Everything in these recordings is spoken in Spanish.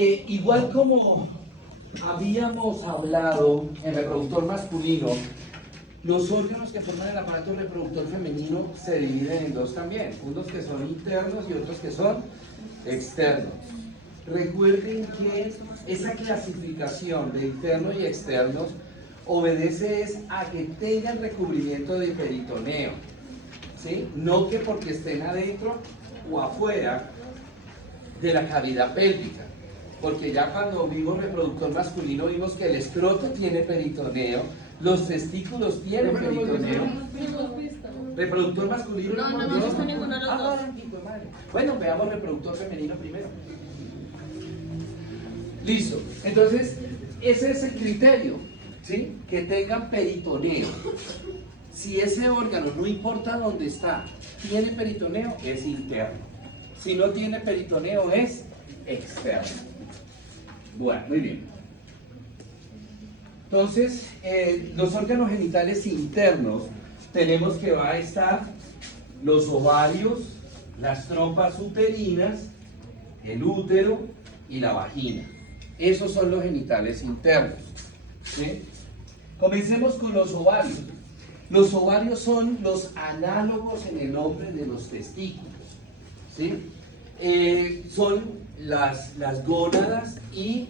Igual como habíamos hablado en reproductor masculino, los órganos que forman el aparato reproductor femenino se dividen en dos también, unos que son internos y otros que son externos. Recuerden que esa clasificación de internos y externos obedece a que tengan recubrimiento de peritoneo, ¿sí? No que porque estén adentro o afuera de la cavidad pélvica. Porque ya cuando vimos reproductor masculino vimos que el escroto tiene peritoneo, los testículos tienen peritoneo. Reproductor masculino no hemos visto ninguno de los dos. Bueno, veamos reproductor femenino primero. Listo. Entonces, ese es el criterio, ¿sí? Que tengan peritoneo. Si ese órgano, no importa dónde está, tiene peritoneo, es interno. Si no tiene peritoneo, es externo. Bueno, muy bien. Entonces, los órganos genitales internos, tenemos que va a estar los ovarios, las trompas uterinas, el útero y la vagina. Esos son los genitales internos, ¿sí? Comencemos con los ovarios. Los ovarios son los análogos en el hombre de los testículos, ¿sí? Son las gónadas y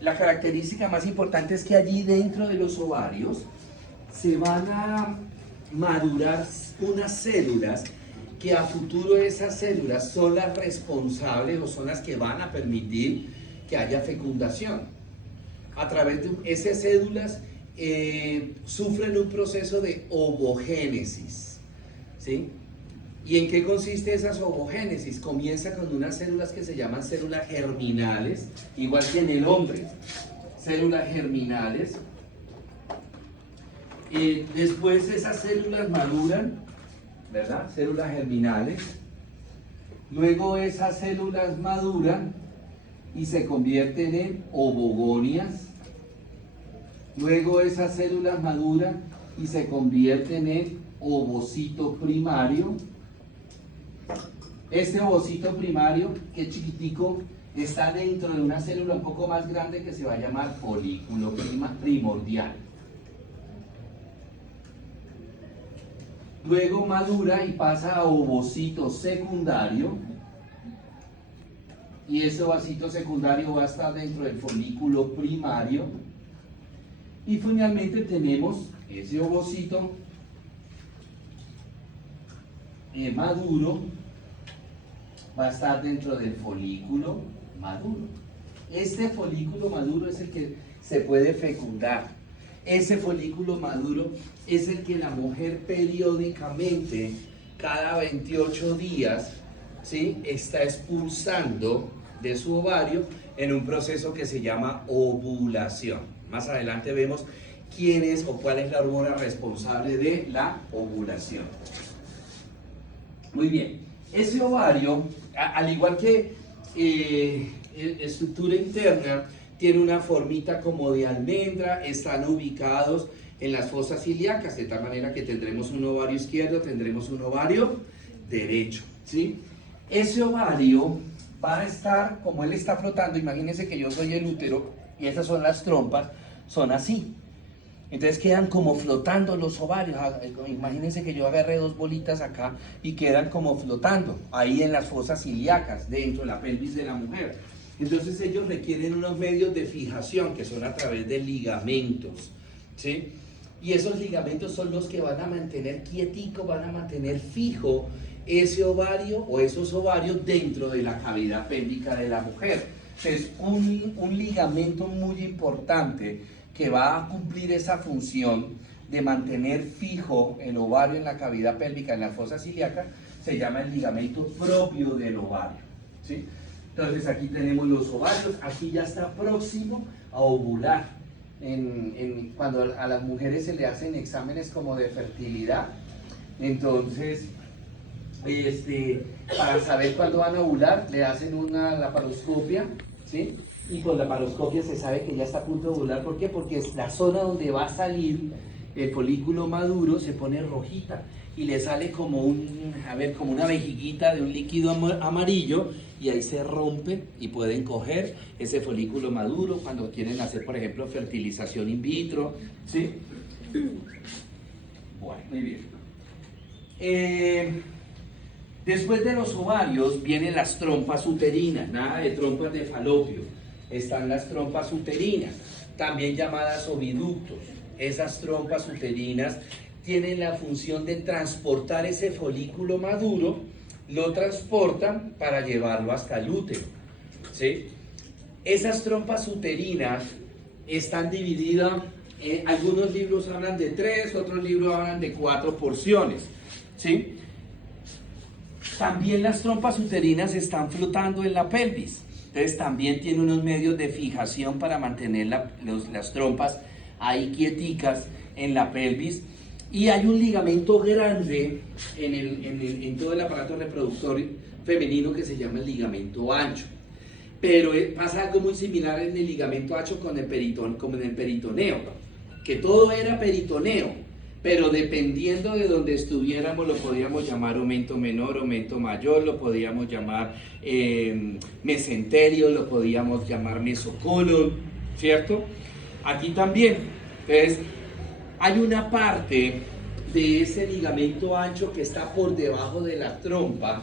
la característica más importante es que allí dentro de los ovarios se van a madurar unas células que a futuro esas células son las responsables o son las que van a permitir que haya fecundación. A través de esas células sufren un proceso de ovogénesis, ¿sí? ¿Y en qué consiste esas ovogénesis? Comienza con unas células que se llaman células germinales, igual que en el hombre, células germinales. Después esas células maduran, ¿verdad? Células germinales. Luego esas células maduran y se convierten en ovogonias. Luego esas células maduran y se convierten en ovocito primario. Este ovocito primario, que es chiquitico, está dentro de una célula un poco más grande que se va a llamar folículo primordial. Luego madura y pasa a ovocito secundario. Y ese ovocito secundario va a estar dentro del folículo primario. Y finalmente tenemos ese ovocito maduro, va a estar dentro del folículo maduro. Este folículo maduro es el que se puede fecundar. Ese folículo maduro es el que la mujer periódicamente, cada 28 días, ¿sí?, está expulsando de su ovario en un proceso que se llama ovulación. Más adelante vemos quién es o cuál es la hormona responsable de la ovulación. Muy bien, ese ovario, al igual que estructura interna, tiene una formita como de almendra, están ubicados en las fosas ilíacas, de tal manera que tendremos un ovario izquierdo, tendremos un ovario derecho, ¿sí? Ese ovario va a estar, como él está flotando, imagínense que yo soy el útero y estas son las trompas, son así. Entonces quedan como flotando los ovarios. Imagínense que yo agarré dos bolitas acá y quedan como flotando ahí en las fosas ilíacas, dentro de la pelvis de la mujer. Entonces ellos requieren unos medios de fijación que son a través de ligamentos, ¿sí? Y esos ligamentos son los que van a mantener quietico, van a mantener fijo ese ovario o esos ovarios dentro de la cavidad pélvica de la mujer. Es un ligamento muy importante que va a cumplir esa función de mantener fijo el ovario en la cavidad pélvica, en la fosa ilíaca, se llama el ligamento propio del ovario, ¿sí? Entonces aquí tenemos los ovarios, aquí ya está próximo a ovular. Cuando a las mujeres se le hacen exámenes como de fertilidad, entonces para saber cuándo van a ovular, le hacen una laparoscopia, ¿sí? Y con la laparoscopia se sabe que ya está a punto de ovular. ¿Por qué? Porque es la zona donde va a salir el folículo maduro, se pone rojita y le sale como como una vejiguita de un líquido amarillo y ahí se rompe y pueden coger ese folículo maduro cuando quieren hacer, por ejemplo, fertilización in vitro, ¿sí? Bueno, muy bien. Después de los ovarios vienen las trompas uterinas, nada de trompas de falopio. Están las trompas uterinas, también llamadas oviductos. Esas trompas uterinas tienen la función de transportar ese folículo maduro, lo transportan para llevarlo hasta el útero, ¿sí? Esas trompas uterinas están divididas, algunos libros hablan de 3, otros libros hablan de 4 porciones, ¿sí? También las trompas uterinas están flotando en la pelvis, entonces también tiene unos medios de fijación para mantener las trompas ahí quieticas en la pelvis. Y hay un ligamento grande en todo el aparato reproductor femenino que se llama el ligamento ancho. Pero pasa algo muy similar en el ligamento ancho como en el peritoneo, que todo era peritoneo, pero dependiendo de donde estuviéramos lo podíamos llamar aumento menor, aumento mayor, lo podíamos llamar mesenterio, lo podíamos llamar mesocolon, ¿cierto? Aquí también. Entonces, hay una parte de ese ligamento ancho que está por debajo de la trompa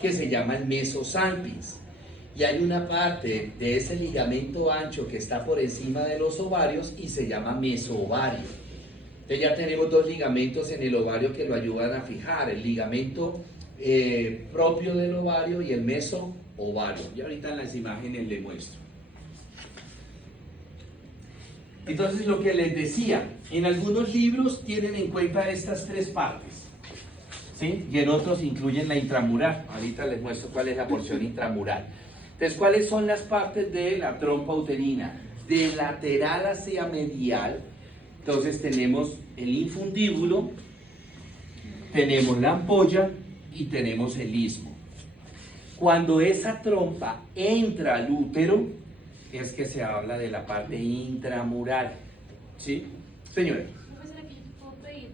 que se llama el mesosalpinx. Y hay una parte de ese ligamento ancho que está por encima de los ovarios y se llama mesoovario. Entonces ya tenemos dos ligamentos en el ovario que lo ayudan a fijar, el ligamento propio del ovario y el mesoovario. Y ahorita en las imágenes les muestro. Entonces, lo que les decía, en algunos libros tienen en cuenta estas 3 partes, ¿sí? Y en otros incluyen la intramural. Ahorita les muestro cuál es la porción intramural. Entonces, ¿cuáles son las partes de la trompa uterina? De lateral hacia medial, entonces tenemos el infundíbulo, tenemos la ampolla y tenemos el istmo. Cuando esa trompa entra al útero, es que se habla de la parte intramural, ¿sí? Señora. Profesora, que yo te puedo pedir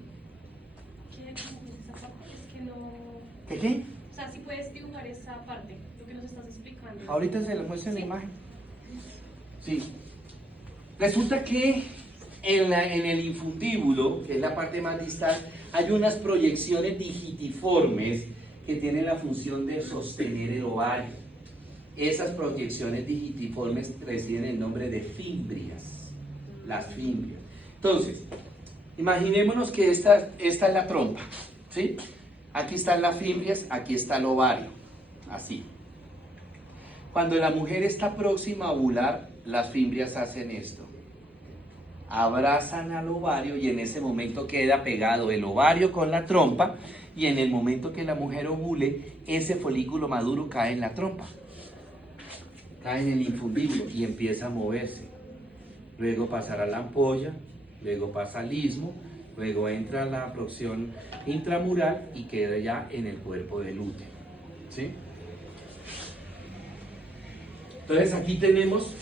que dibujes esa parte, es que no... ¿Qué? O sea, si puedes dibujar esa parte, lo que nos estás explicando. Ahorita se lo muestro en la Sí. imagen. Sí. Resulta que en el infundíbulo, que es la parte más distal, hay unas proyecciones digitiformes que tienen la función de sostener el ovario. Esas proyecciones digitiformes reciben el nombre de fimbrias, las fimbrias. Entonces, imaginémonos que esta es la trompa, ¿sí? Aquí están las fimbrias, aquí está el ovario, así. Cuando la mujer está próxima a ovular, las fimbrias hacen esto. Abrazan al ovario y en ese momento queda pegado el ovario con la trompa y en el momento que la mujer ovule, ese folículo maduro cae en la trompa. Cae en el infundíbulo y empieza a moverse. Luego pasará a la ampolla, luego pasa al istmo, luego entra a la porción intramural y queda ya en el cuerpo del útero, ¿sí? Entonces aquí tenemos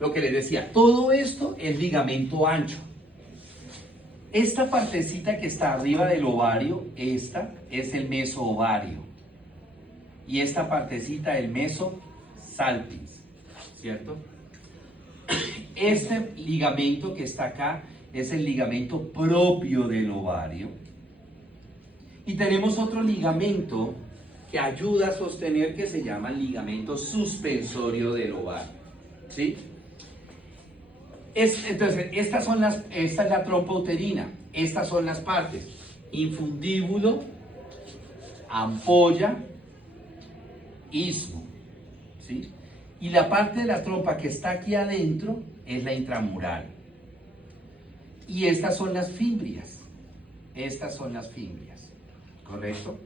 lo que les decía, todo esto es ligamento ancho. Esta partecita que está arriba del ovario, esta es el mesoovario. Y esta partecita el mesosalpinx, ¿cierto? Este ligamento que está acá es el ligamento propio del ovario. Y tenemos otro ligamento que ayuda a sostener que se llama ligamento suspensorio del ovario, ¿sí? Entonces, esta es la trompa uterina, estas son las partes, infundíbulo, ampolla, istmo, ¿sí? Y la parte de la trompa que está aquí adentro es la intramural. Y estas son las fimbrias, ¿correcto?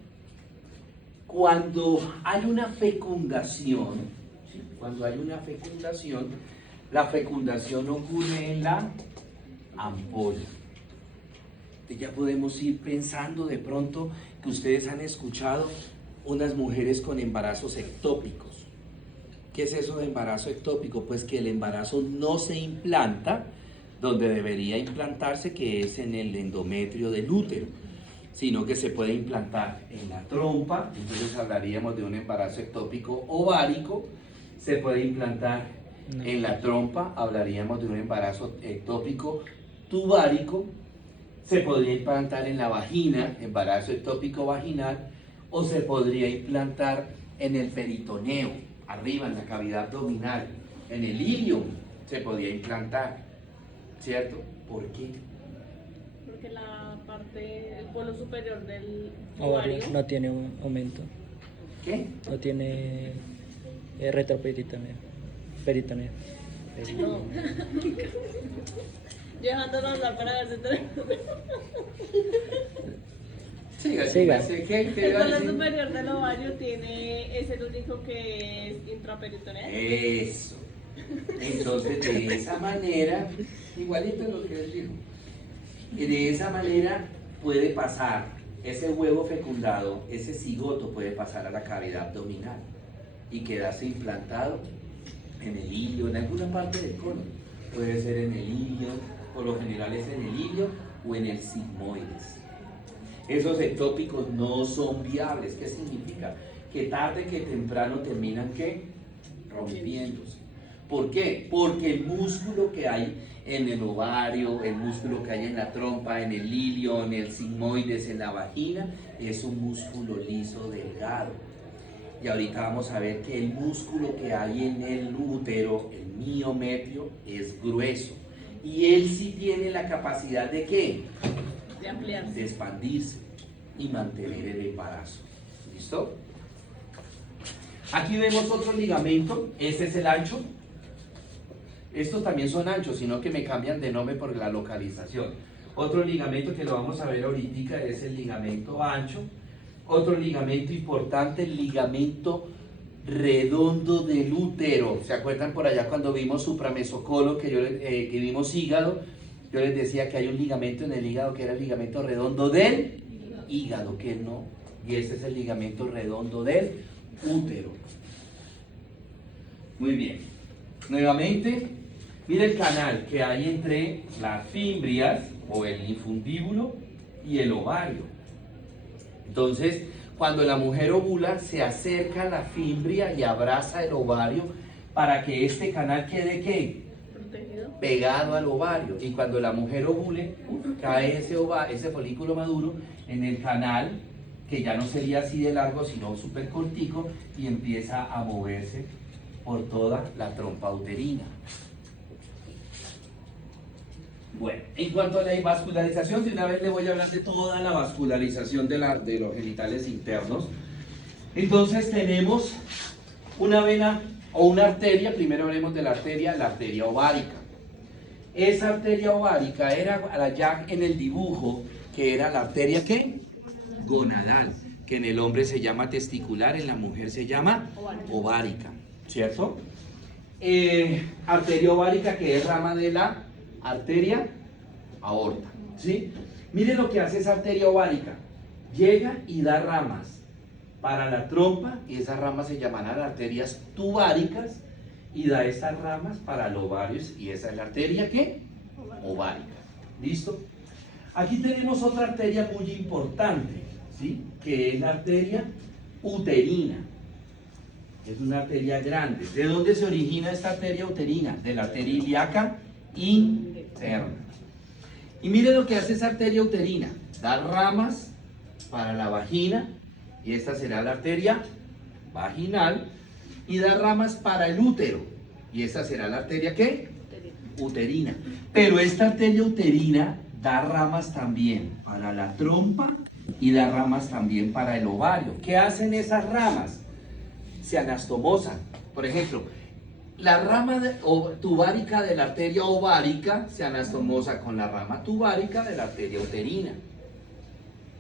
Cuando hay una fecundación, ¿sí? La fecundación ocurre en la ampolla. Ya podemos ir pensando de pronto que ustedes han escuchado unas mujeres con embarazos ectópicos. ¿Qué es eso de embarazo ectópico? Pues que el embarazo no se implanta donde debería implantarse, que es en el endometrio del útero, sino que se puede implantar en la trompa, entonces hablaríamos de un embarazo ectópico ovárico, se puede implantar en la trompa, hablaríamos de un embarazo ectópico tubárico, se podría implantar en la vagina, embarazo ectópico vaginal, o se podría implantar en el peritoneo, arriba en la cavidad abdominal, en el ilium se podría implantar, ¿cierto? ¿Por qué? Porque la parte, el polo superior del Ovario ovario no tiene un aumento, ¿Qué? no tiene retroperitoneo. Peritoneo. no. Yo dejándolo hablar para ver si te... Siga, Siga. ¿qué te El iba a polo decir? superior del ovario es el único que es intraperitoneal. Eso. Entonces, de esa manera, igualito lo que él dijo, y de esa manera puede pasar ese huevo fecundado, ese cigoto puede pasar a la cavidad abdominal y quedarse implantado en el ilio, en alguna parte del colon. Puede ser en el ilio, por lo general es en el ilio o en el sigmoides. Esos ectópicos no son viables. ¿Qué significa? Que tarde que temprano terminan ¿qué? Rompiéndose. ¿Por qué? Porque el músculo que hay en el ovario, el músculo que hay en la trompa, en el ilio, en el sigmoides, en la vagina, es un músculo liso delgado. Y ahorita vamos a ver que el músculo que hay en el útero, el miometrio, es grueso. Y él sí tiene la capacidad de ¿qué? De ampliarse. De expandirse y mantener el embarazo. ¿Listo? Aquí vemos otro ligamento, este es el ancho. Estos también son anchos, sino que me cambian de nombre por la localización. Otro ligamento que lo vamos a ver ahorita es el ligamento ancho. Otro ligamento importante, el ligamento redondo del útero. ¿Se acuerdan por allá cuando vimos supramesocolo, que vimos hígado? Yo les decía que hay un ligamento en el hígado que era el ligamento redondo del hígado, que no. Y este es el ligamento redondo del útero. Muy bien. Nuevamente, mira el canal que hay entre las fimbrias o el infundíbulo y el ovario. Entonces, cuando la mujer ovula, se acerca a la fimbria y abraza el ovario para que este canal quede ¿qué? Protegido. Pegado al ovario. Y cuando la mujer ovule, cae ese folículo maduro en el canal, que ya no sería así de largo, sino súper cortico, y empieza a moverse por toda la trompa uterina. Bueno, en cuanto a la vascularización, de una vez le voy a hablar de toda la vascularización de los genitales internos. Entonces tenemos una vena o una arteria, primero hablemos de la arteria ovárica. Esa arteria ovárica era allá en el dibujo, que era la arteria ¿qué? Gonadal, que en el hombre se llama testicular, en la mujer se llama ovárica, ¿cierto? Arteria ovárica, que es rama de la arteria aorta, ¿sí? Miren lo que hace esa arteria ovárica. Llega y da ramas para la trompa, y esas ramas se llamarán arterias tubáricas, y da estas ramas para los ovarios, y esa es la arteria ¿qué? Ovárica. ¿Listo? Aquí tenemos otra arteria muy importante, ¿sí? Que es la arteria uterina. Es una arteria grande. ¿De dónde se origina esta arteria uterina? De la arteria ilíaca interna. Y mire lo que hace esa arteria uterina. Da ramas para la vagina, y esta será la arteria vaginal, y da ramas para el útero, y esta será la arteria ¿qué? Uterina. Pero esta arteria uterina da ramas también para la trompa y da ramas también para el ovario. ¿Qué hacen esas ramas? Se anastomosan. Por ejemplo, la rama tubárica de la arteria ovárica se anastomosa con la rama tubárica de la arteria uterina.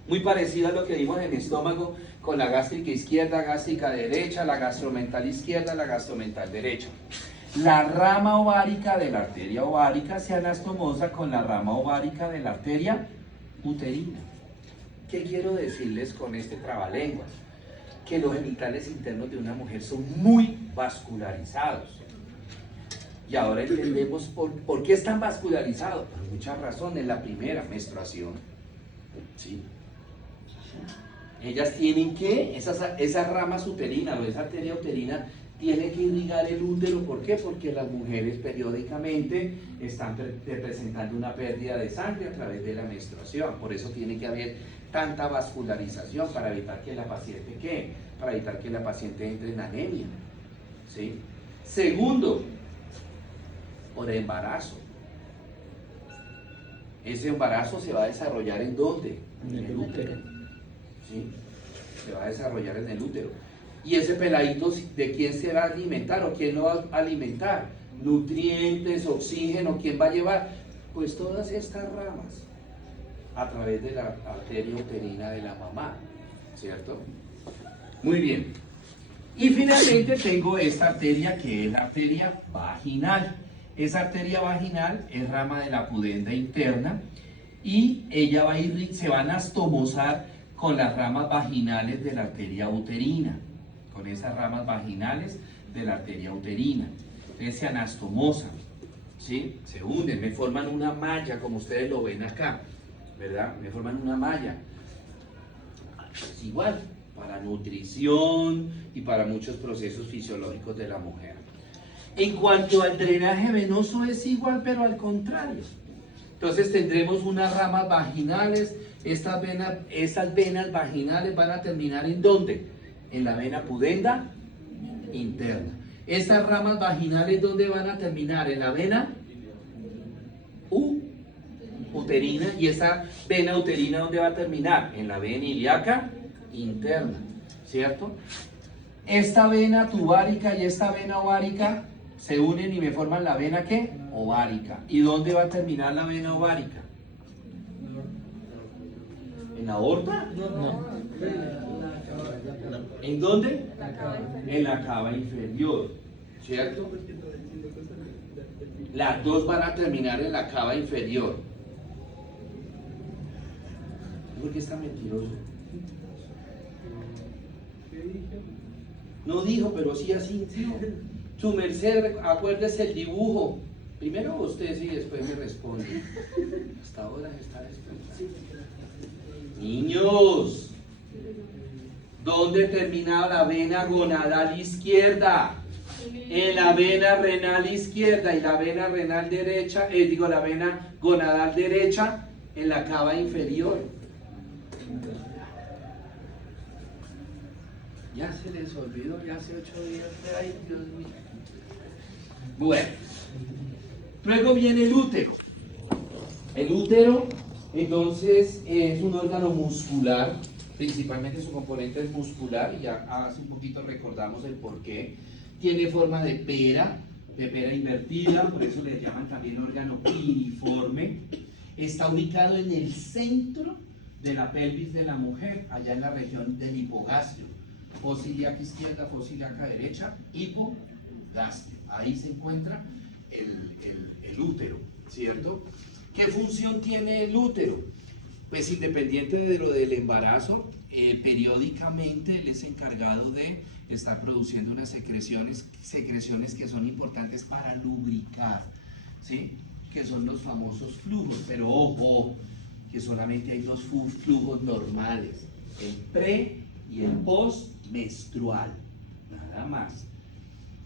Muy parecido a lo que vimos en el estómago con la gástrica izquierda, gástrica derecha, la gastromental izquierda, la gastromental derecha. La rama ovárica de la arteria ovárica se anastomosa con la rama ovárica de la arteria uterina. ¿Qué quiero decirles con este trabalenguas? Que los genitales internos de una mujer son muy vascularizados. Y ahora entendemos por qué están vascularizados. Por muchas razones. La primera, menstruación. ¿Sí? Ellas tienen que, esas ramas uterinas o esa arteria uterina tiene que irrigar el útero. ¿Por qué? Porque las mujeres periódicamente están presentando una pérdida de sangre a través de la menstruación. Por eso tiene que haber tanta vascularización para evitar que la paciente, ¿qué? Para evitar que la paciente entre en anemia. ¿Sí? Segundo, por embarazo. Ese embarazo se va a desarrollar ¿en dónde? En el útero. ¿Sí? Se va a desarrollar en el útero. Y ese peladito, ¿de quién se va a alimentar o quién lo va a alimentar? Nutrientes, oxígeno, ¿quién va a llevar? Pues todas estas ramas a través de la arteria uterina de la mamá, ¿cierto? Muy bien. Y finalmente tengo esta arteria que es la arteria vaginal. Esa arteria vaginal es rama de la pudenda interna y ella va a ir, se van a anastomosar con las ramas vaginales de la arteria uterina, con esas ramas vaginales de la arteria uterina. Entonces se anastomosan, ¿sí? Se unen, me forman una malla, como ustedes lo ven acá, ¿verdad? Me forman una malla. Es igual, para nutrición y para muchos procesos fisiológicos de la mujer. En cuanto al drenaje venoso es igual, pero al contrario. Entonces tendremos unas ramas vaginales. Esas venas vaginales van a terminar ¿en dónde? En la vena pudenda interna. Esas ramas vaginales, ¿dónde van a terminar? En la vena uterina. Y esa vena uterina, ¿dónde va a terminar? En la vena ilíaca interna, ¿cierto? Esta vena tubárica y esta vena ovárica se unen y me forman la vena ¿qué? Ovárica. ¿Y dónde va a terminar la vena ovárica? ¿En la aorta? No. ¿En dónde? En la cava inferior, ¿cierto? Las dos van a terminar en la cava inferior. ¿Por qué está mentiroso? No dijo, pero sí así. Su merced, acuérdese el dibujo. Primero usted sí, después me responde. Hasta ahora está despertando. Niños, ¿dónde termina la vena gonadal izquierda? En la vena renal izquierda. Y la vena renal derecha, la vena gonadal derecha en la cava inferior. Ya se les olvidó, ya hace 8 días. Ay, Dios mío. Bueno, luego viene el útero. El útero, entonces, es un órgano muscular, principalmente su componente es muscular, y ya hace un poquito recordamos el porqué. Tiene forma de pera invertida, por eso le llaman también órgano piriforme. Está ubicado en el centro de la pelvis de la mujer, allá en la región del hipogastrio. Fosa ilíaca izquierda, fosa ilíaca derecha, hipogastrio. Ahí se encuentra el útero, ¿cierto? ¿Qué función tiene el útero? Pues independiente de lo del embarazo, periódicamente él es encargado de estar produciendo unas secreciones que son importantes para lubricar, ¿sí? Que son los famosos flujos, pero ojo, que solamente hay dos flujos normales, el pre y el postmenstrual, nada más.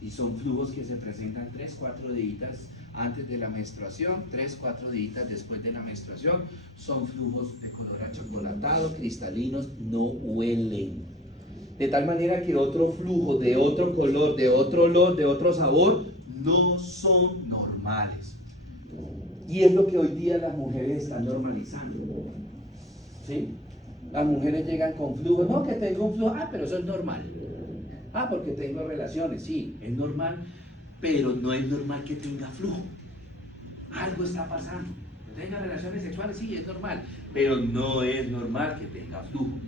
Y son flujos que se presentan 3-4 días antes de la menstruación, 3-4 días después de la menstruación. Son flujos de color achocolatado, cristalinos, no huelen. De tal manera que otro flujo de otro color, de otro olor, de otro sabor, no son normales. Y es lo que hoy día las mujeres están normalizando, ¿sí? Las mujeres llegan con flujos, no, que tengo un flujo, pero eso es normal. Porque tengo relaciones, sí, es normal, pero no es normal que tenga flujo. Algo está pasando. Que tenga relaciones sexuales, sí, es normal, pero no es normal que tenga flujo.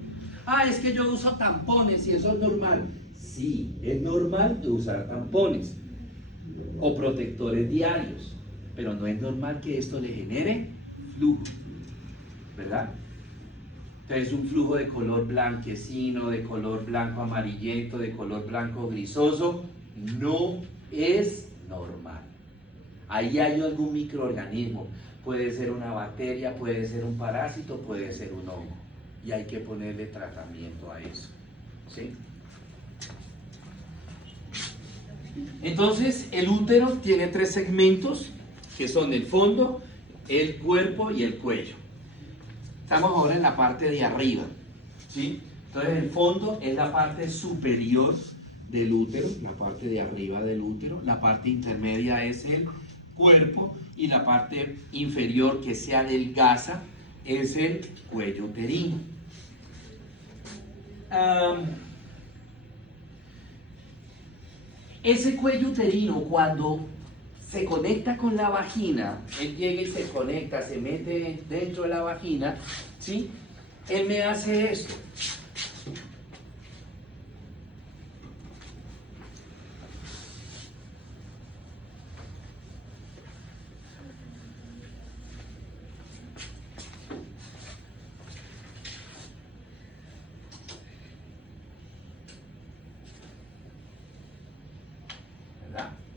Es que yo uso tampones y eso es normal. Sí, es normal de usar tampones o protectores diarios, pero no es normal que esto le genere flujo, ¿verdad? Entonces un flujo de color blanquecino, de color blanco amarillento, de color blanco grisoso, no es normal. Ahí hay algún microorganismo, puede ser una bacteria, puede ser un parásito, puede ser un hongo. y hay que ponerle tratamiento a eso, ¿sí? Entonces, el útero tiene 3 segmentos, que son el fondo, el cuerpo y el cuello. Estamos ahora en la parte de arriba, ¿sí? Entonces, el fondo es la parte superior del útero, la parte de arriba del útero. La parte intermedia es el cuerpo y la parte inferior, que se adelgaza, es el cuello uterino. Ese cuello uterino, cuando se conecta con la vagina, él llega y se conecta, se mete dentro de la vagina, ¿sí? Él me hace esto.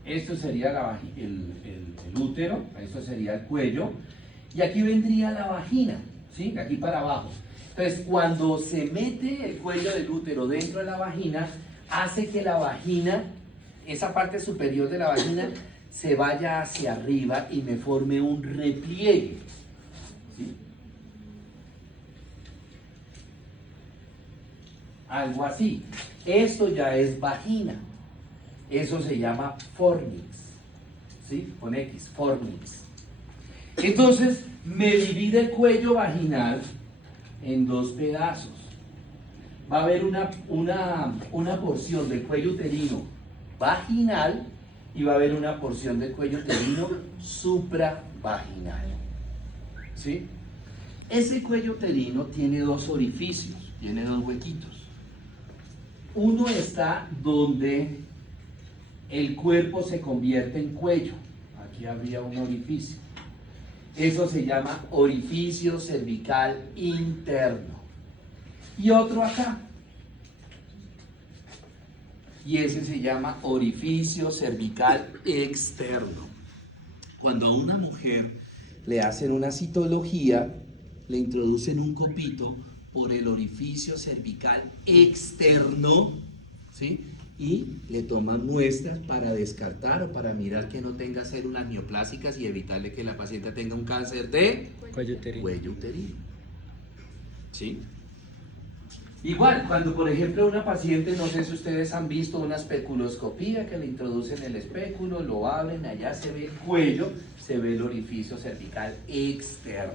Esto sería el útero, esto sería el cuello, y aquí vendría la vagina, ¿sí? De aquí para abajo. Entonces, cuando se mete el cuello del útero dentro de la vagina, hace que la vagina, esa parte superior de la vagina, se vaya hacia arriba y me forme un repliegue, ¿sí? Algo así. Esto ya es vagina. Eso se llama fornix, ¿sí? Con X, fornix. Entonces, me divide el cuello vaginal en 2 pedazos. Va a haber una porción del cuello uterino vaginal y va a haber una porción del cuello uterino supravaginal, ¿sí? Ese cuello uterino tiene 2 orificios, tiene 2 huequitos. Uno está donde el cuerpo se convierte en cuello. Aquí habría un orificio. Eso se llama orificio cervical interno. Y otro acá. Y ese se llama orificio cervical externo. Cuando a una mujer le hacen una citología, le introducen un copito por el orificio cervical externo, ¿sí? Y le toman muestras para descartar o para mirar que no tenga células neoplásicas y evitarle que la paciente tenga un cáncer de Cuello uterino. ¿Sí? Igual, cuando por ejemplo una paciente, no sé si ustedes han visto una especuloscopía que le introducen el espéculo, lo abren, allá se ve el cuello, se ve el orificio cervical externo.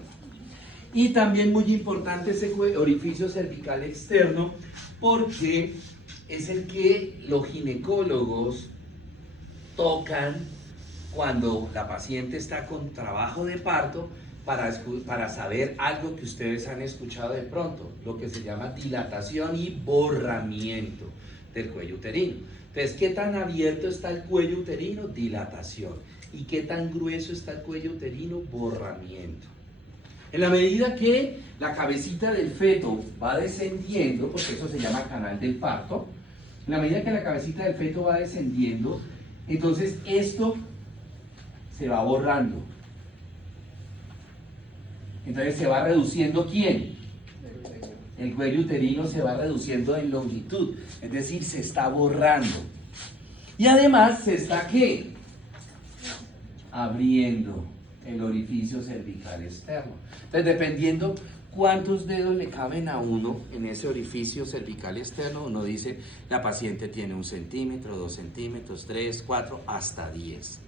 Y también muy importante ese orificio cervical externo porque es el que los ginecólogos tocan cuando la paciente está con trabajo de parto para saber algo que ustedes han escuchado de pronto, lo que se llama dilatación y borramiento del cuello uterino. Entonces, ¿qué tan abierto está el cuello uterino? Dilatación. ¿Y qué tan grueso está el cuello uterino? Borramiento. En la medida que la cabecita del feto va descendiendo, porque eso se llama canal del parto, en la medida que la cabecita del feto va descendiendo, entonces esto se va borrando. Entonces se va reduciendo ¿quién? El cuello uterino se va reduciendo en longitud, es decir, se está borrando. Y además se está ¿qué? Abriendo el orificio cervical externo. Entonces, dependiendo cuántos dedos le caben a uno en ese orificio cervical externo, uno dice, la paciente tiene 1 centímetro, 2 centímetros, 3, 4, hasta 10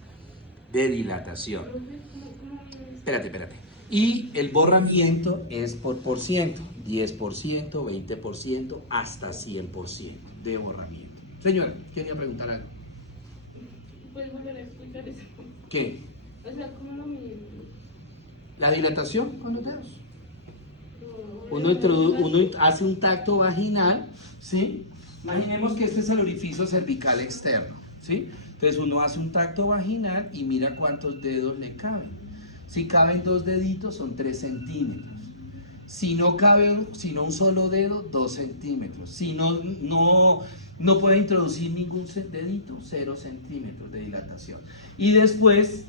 de dilatación. Espérate. Y el borramiento es por ciento, 10%, 20%, hasta 100% de borramiento. Señora, ¿quería preguntar algo? ¿Puedes volver a explicar eso? ¿Qué? O sea, ¿cómo lo midimos? La dilatación con los dedos. Uno hace un tacto vaginal, ¿sí? Imaginemos que este es el orificio cervical externo, ¿sí? Entonces uno hace un tacto vaginal y mira cuántos dedos le caben. Si caben 2 deditos, son 3 centímetros. Si no cabe, sino un solo dedo, 2 centímetros. Si no puede introducir ningún dedito, 0 centímetros de dilatación. Y después,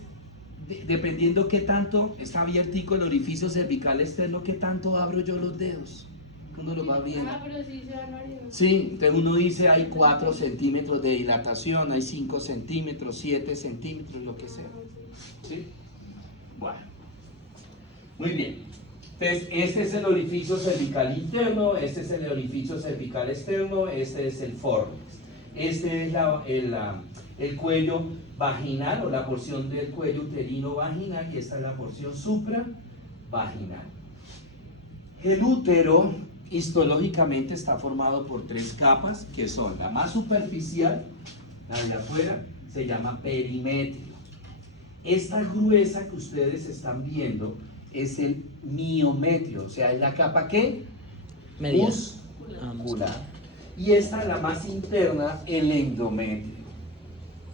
dependiendo qué tanto está abiertico el orificio cervical externo, qué tanto abro yo los dedos. uno lo va viendo. Ah, pero sí se van variando. Sí, entonces uno dice hay 4 centímetros de dilatación, hay 5 centímetros, 7 centímetros, lo que sea. ¿Sí? Bueno, muy bien. Entonces, este es el orificio cervical interno, este es el orificio cervical externo, este es el fornix. Este es el cuello vaginal o la porción del cuello uterino vaginal y esta es la porción supravaginal. El útero histológicamente está formado por 3 capas que son la más superficial, la de afuera, se llama perimetrio. Esta gruesa que ustedes están viendo es el miometrio, o sea, es la capa ¿qué? Media. Muscular. Y esta es la más interna, el endometrio.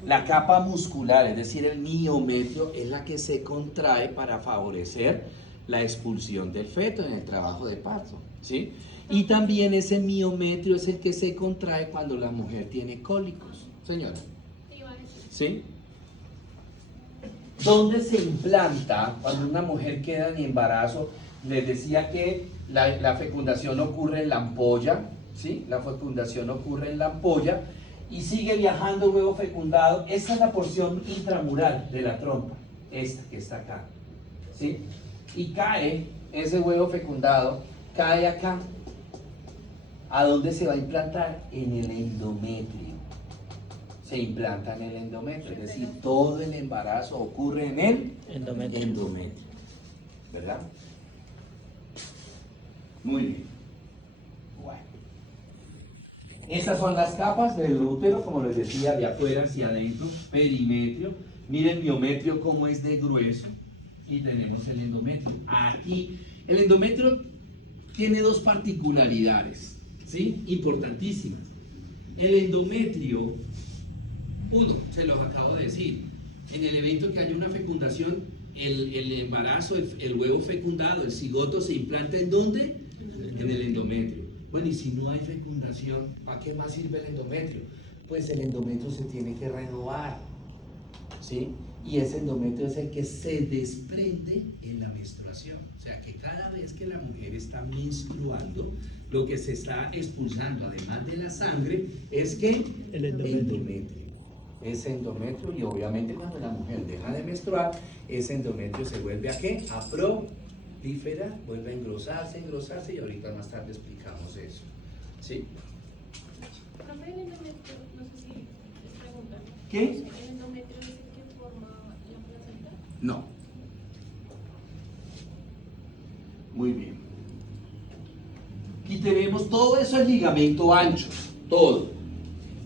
La capa muscular, es decir, el miometrio, es la que se contrae para favorecer la expulsión del feto en el trabajo de parto, ¿sí? Y también ese miometrio es el que se contrae cuando la mujer tiene cólicos, señora. ¿Sí? ¿Dónde se implanta cuando una mujer queda en embarazo? Les decía que la fecundación ocurre en la ampolla, ¿sí? La fecundación ocurre en la ampolla y sigue viajando el huevo fecundado. Esta es la porción intramural de la trompa, esta que está acá, ¿sí? Y cae ese huevo fecundado, cae acá. ¿A dónde se va a implantar? En el endometrio. Se implanta en el endometrio, es decir, todo el embarazo ocurre en el endometrio. ¿Verdad? Muy bien. Bueno. Estas son las capas del útero, como les decía, de afuera hacia adentro, perimetrio. Miren el miometrio cómo es de grueso. Y tenemos el endometrio. Aquí, el endometrio tiene 2 particularidades, ¿sí? Importantísimas. El endometrio, uno, se los acabo de decir, en el evento que haya una fecundación, el embarazo, el huevo fecundado, el cigoto se implanta ¿en dónde? En el endometrio. Bueno, y si no hay fecundación, ¿para qué más sirve el endometrio? Pues el endometrio se tiene que renovar, ¿sí? Y ese endometrio es el que se desprende en la menstruación. O sea que cada vez que la mujer está menstruando, lo que se está expulsando, además de la sangre, es que El endometrio. Ese endometrio, y obviamente cuando la mujer deja de menstruar, ese endometrio se vuelve ¿a qué? A proliferar, vuelve a engrosarse, y ahorita más tarde explicamos eso. ¿Sí? Profe, el endometrio, no sé si les preguntan. ¿Qué? ¿El endometrio es el que forma la placenta? No. Muy bien. Aquí tenemos todo eso es ligamento ancho, todo.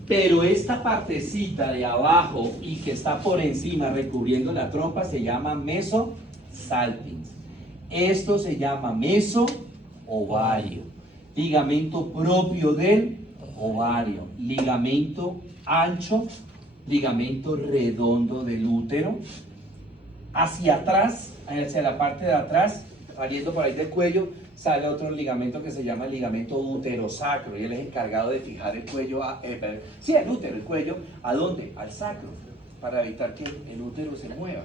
Pero esta partecita de abajo y que está por encima recubriendo la trompa se llama mesosalpinx. Esto se llama mesoovario. Ligamento propio del ovario. Ligamento ancho, ligamento redondo del útero. Hacia atrás, hacia la parte de atrás, saliendo por ahí del cuello, sale otro ligamento que se llama el ligamento uterosacro y él es encargado de fijar el cuello, el útero, el cuello, ¿a dónde? Al sacro, para evitar que el útero se mueva,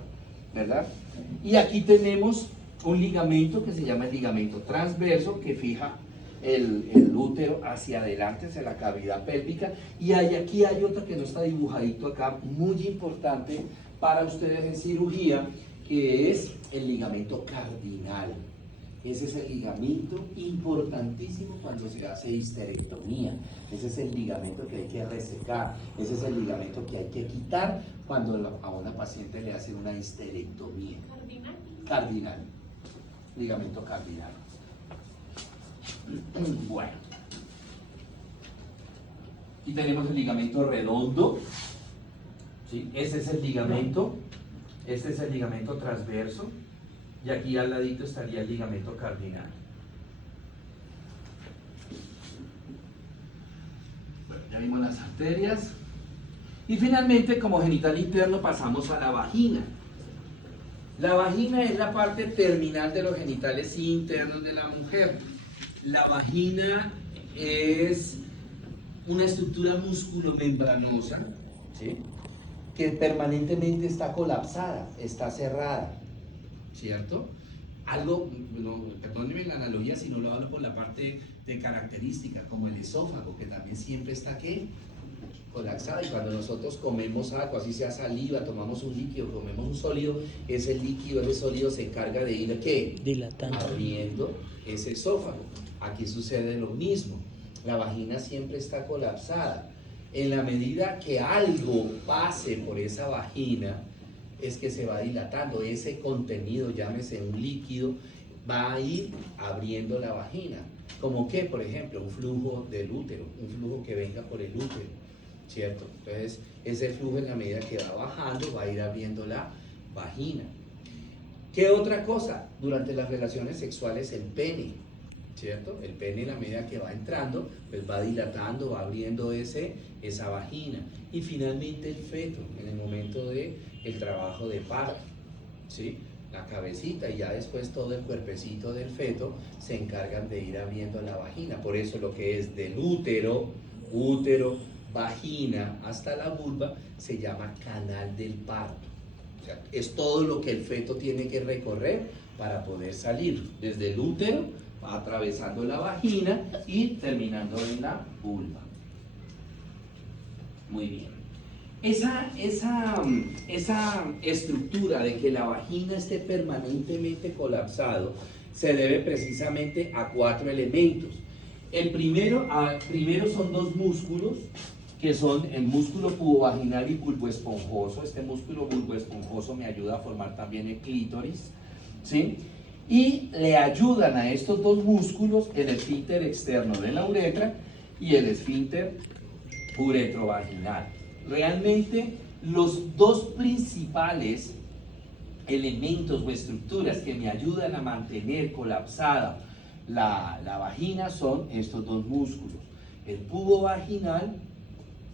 ¿verdad? Y aquí tenemos un ligamento que se llama el ligamento transverso que fija el útero hacia adelante, hacia la cavidad pélvica, y aquí hay otro que no está dibujadito acá, muy importante para ustedes en cirugía, que es el ligamento cardinal. Ese es el ligamento importantísimo cuando se hace histerectomía. Ese es el ligamento que hay que resecar. Ese es el ligamento que hay que quitar cuando a una paciente le hacen una histerectomía. ¿Cardinal? Cardinal. Ligamento cardinal. Bueno. Aquí tenemos el ligamento redondo. ¿Sí? Ese es el ligamento. Este es el ligamento transverso. Y aquí al ladito estaría el ligamento cardinal. Bueno, ya vimos las arterias. Y finalmente, como genital interno, pasamos a la vagina. La vagina es la parte terminal de los genitales internos de la mujer. La vagina es una estructura musculomembranosa, ¿sí?, que permanentemente está colapsada, está cerrada, ¿cierto? algo, no, perdónenme la analogía si no lo hablo por la parte de característica, como el esófago, que también siempre está ¿qué? Colapsado. Y cuando nosotros comemos algo, así sea saliva, tomamos un líquido, comemos un sólido, ese líquido, ese sólido se encarga de ir ¿qué? Dilatando. Abriendo ese esófago. Aquí sucede lo mismo. La vagina siempre está colapsada. En la medida que algo pase por esa vagina, es que se va dilatando. Ese contenido, llámese un líquido, va a ir abriendo la vagina. Como que, por ejemplo, un flujo del útero, un flujo que venga por el útero, ¿cierto? Entonces, ese flujo en la medida que va bajando, va a ir abriendo la vagina. ¿Qué otra cosa? Durante las relaciones sexuales, el pene, ¿cierto? El pene en la medida que va entrando, pues va dilatando, va abriendo esa vagina. Y finalmente el feto, en el momento del trabajo de parto, ¿sí? La cabecita y ya después todo el cuerpecito del feto se encargan de ir abriendo la vagina. Por eso lo que es del útero, vagina hasta la vulva se llama canal del parto. O sea, es todo lo que el feto tiene que recorrer para poder salir desde el útero, atravesando la vagina y terminando en la vulva. Muy bien. Esa estructura de que la vagina esté permanentemente colapsado se debe precisamente a 4 elementos. El primero son 2 músculos, que son el músculo pubovaginal y pulpoesponjoso. Este músculo pulpoesponjoso me ayuda a formar también el clítoris, ¿sí? Y le ayudan a estos 2 músculos el esfínter externo de la uretra y el esfínter uretrovaginal. Realmente los 2 principales elementos o estructuras que me ayudan a mantener colapsada la vagina son estos 2 músculos, el pubo vaginal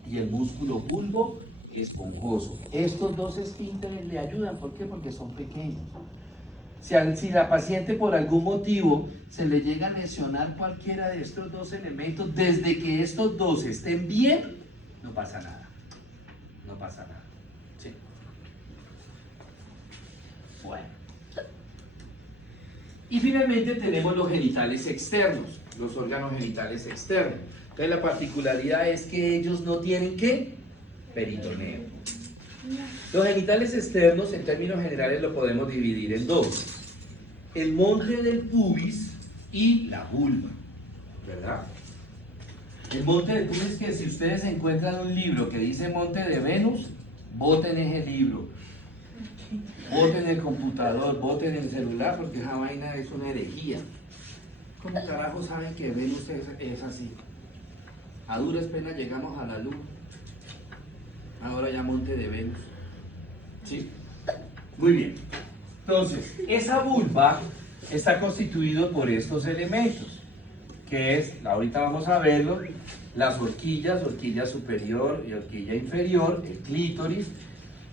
y el músculo bulbo esponjoso. Estos 2 esfínteres le ayudan, ¿por qué? Porque son pequeños. Si la paciente por algún motivo se le llega a lesionar cualquiera de estos 2 elementos, desde que estos 2 estén bien, no pasa nada. No pasa nada. ¿Sí? Bueno. Y finalmente tenemos los genitales externos, los órganos genitales externos. Entonces la particularidad es que ellos no tienen ¿qué? Peritoneo. Los genitales externos en términos generales lo podemos dividir en 2. El monte del pubis y la vulva, ¿verdad? El monte del pubis, que si ustedes encuentran un libro que dice monte de Venus, boten ese libro. Boten el computador, boten el celular, porque esa vaina es una herejía. ¿Cómo carajo saben que Venus es así? A duras penas llegamos a la luna. Ahora ya monte de Venus. ¿Sí? Muy bien. Entonces, esa vulva está constituido por estos elementos, que es, ahorita vamos a verlo, las horquillas, horquilla superior y horquilla inferior, el clítoris,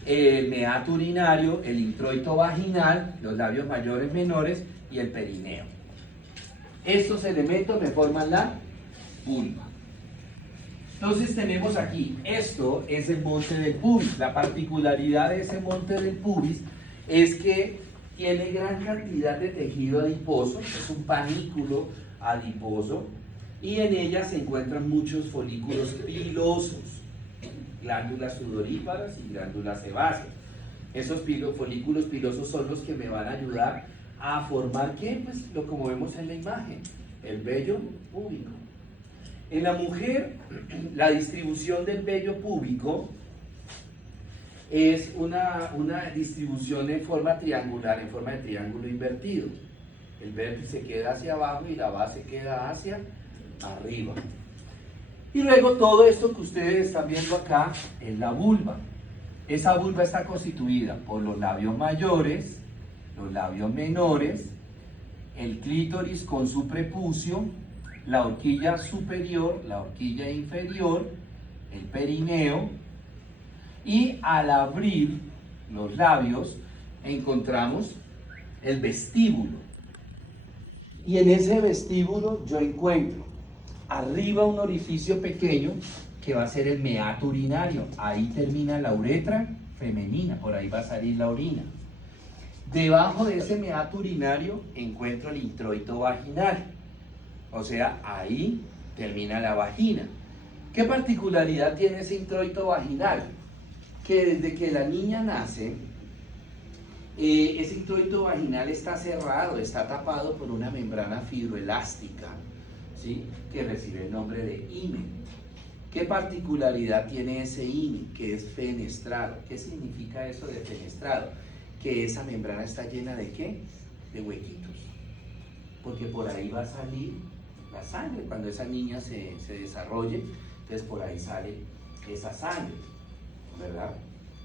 el meato urinario, el introito vaginal, los labios mayores, menores y el perineo. Estos elementos me forman la vulva. Entonces tenemos aquí, esto es el monte del pubis. La particularidad de ese monte del pubis es que tiene gran cantidad de tejido adiposo, es un panículo adiposo, y en ella se encuentran muchos folículos pilosos, glándulas sudoríparas y glándulas sebáceas. Esos folículos pilosos son los que me van a ayudar a formar, ¿qué? Pues lo como vemos en la imagen, el vello púbico. En la mujer, la distribución del vello púbico es una distribución en forma triangular, en forma de triángulo invertido. El vértice queda hacia abajo y la base queda hacia arriba. Y luego todo esto que ustedes están viendo acá es la vulva. Esa vulva está constituida por los labios mayores, los labios menores, el clítoris con su prepucio, la horquilla superior, la horquilla inferior, el perineo, y al abrir los labios encontramos el vestíbulo. Y en ese vestíbulo yo encuentro arriba un orificio pequeño que va a ser el meato urinario. Ahí termina la uretra femenina, por ahí va a salir la orina. Debajo de ese meato urinario encuentro el introito vaginal. O sea, ahí termina la vagina. ¿Qué particularidad tiene ese introito vaginal? Que desde que la niña nace, ese introito vaginal está cerrado, está tapado por una membrana fibroelástica, ¿sí? Que recibe el nombre de himen. ¿Qué particularidad tiene ese himen? Que es fenestrado. ¿Qué significa eso de fenestrado? Que esa membrana está llena ¿de qué? De huequitos. Porque por ahí va a salir la sangre. Cuando esa niña se desarrolle, entonces por ahí sale esa sangre, ¿verdad?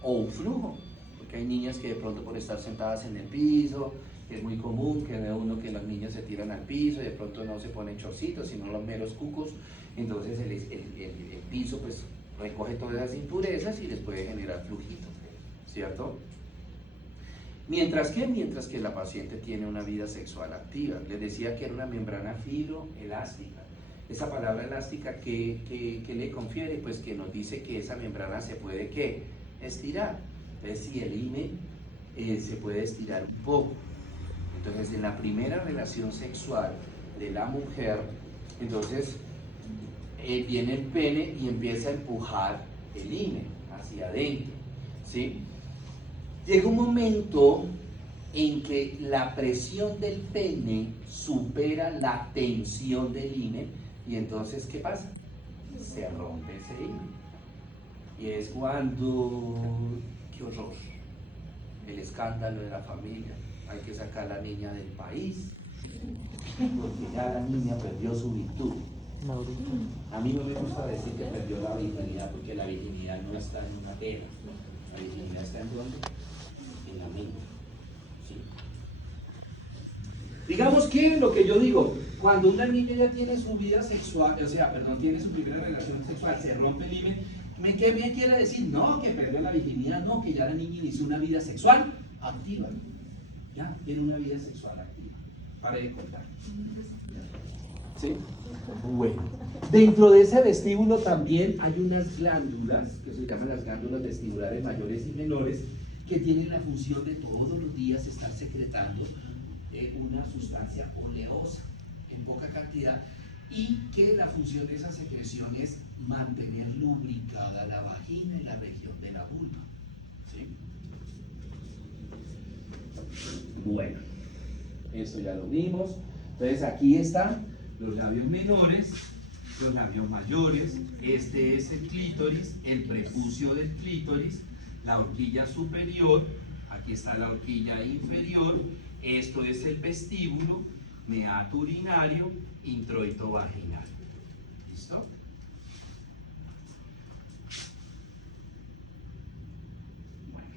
O un flujo. Porque hay niñas que de pronto por estar sentadas en el piso, que es muy común que ve uno que los niños se tiran al piso y de pronto no se ponen chorcitos, sino los meros cucos. Entonces el piso pues recoge todas esas impurezas y les puede generar flujito, ¿cierto? Mientras que la paciente tiene una vida sexual activa. Les decía que era una membrana fibroelástica. Esa palabra elástica que le confiere, pues que nos dice que esa membrana se puede ¿qué? Estirar. Entonces si el himen se puede estirar un poco. Entonces en la primera relación sexual de la mujer, entonces viene el pene y empieza a empujar el himen hacia adentro, ¿sí? Llega un momento en que la presión del pene supera la tensión del himen y entonces ¿qué pasa? Se rompe ese himen. Y es cuando, qué horror, el escándalo de la familia, hay que sacar a la niña del país, porque ya la niña perdió su virtud. A mí no me gusta decir que perdió la virginidad, porque la virginidad no está en una tela, la virginidad está en dónde? En la mente, ¿sí? Digamos que lo que yo digo, cuando una niña ya tiene su vida sexual, tiene su primera relación sexual, se rompe el himen, ¿qué me quiere decir? No, que perdió la virginidad, no, que ya la niña inició una vida sexual activa, ya tiene una vida sexual activa. Pare de contar. ¿Sí? Bueno, dentro de ese vestíbulo también hay unas glándulas, que se llaman las glándulas vestibulares mayores y menores, que tienen la función de todos los días estar secretando una sustancia oleosa en poca cantidad y que la función de esa secreción es mantener lubricada la vagina y la región de la vulva, ¿sí? Bueno, esto ya lo vimos. Entonces aquí están los labios menores, los labios mayores. Este es el clítoris, el prepucio del clítoris, la horquilla superior, aquí está la horquilla inferior, esto es el vestíbulo, meato urinario, introito vaginal. ¿Listo? Bueno.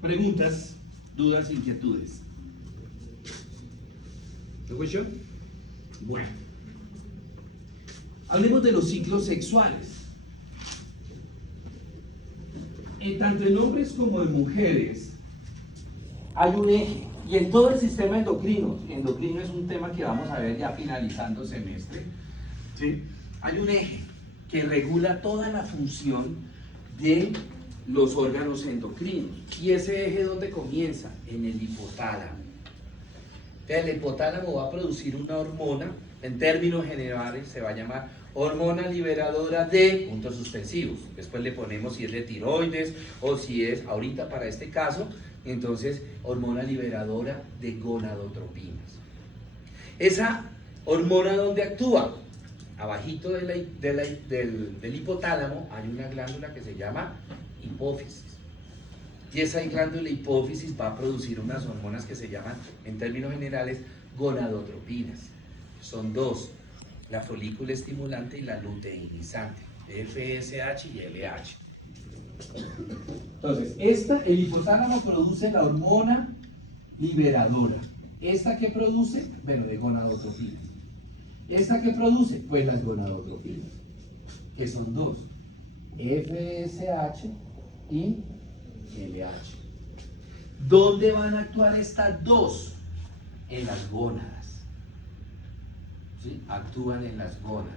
Preguntas, dudas, inquietudes. ¿No cuestión? Bueno. Hablemos de los ciclos sexuales. Tanto en hombres como en mujeres hay un eje, y en todo el sistema endocrino es un tema que vamos a ver ya finalizando semestre, ¿sí? Hay un eje que regula toda la función de los órganos endocrinos, y ese eje ¿dónde comienza? En el hipotálamo. Entonces el hipotálamo va a producir una hormona, en términos generales se va a llamar hormona liberadora de puntos suspensivos. Después le ponemos si es de tiroides o si es, ahorita para este caso, entonces hormona liberadora de gonadotropinas. Esa hormona ¿dónde actúa? Abajito del hipotálamo hay una glándula que se llama hipófisis. Y esa glándula hipófisis va a producir unas hormonas que se llaman, en términos generales, gonadotropinas. Son dos, la folícula estimulante y la luteinizante, FSH y LH. Entonces, el hipotálamo produce la hormona liberadora. ¿Esta qué produce? Bueno, de gonadotropinas. ¿Esta qué produce? Pues las gonadotropinas, que son dos, FSH y LH. ¿Dónde van a actuar estas dos? En las gónadas. ¿Sí? Actúan en las gónadas.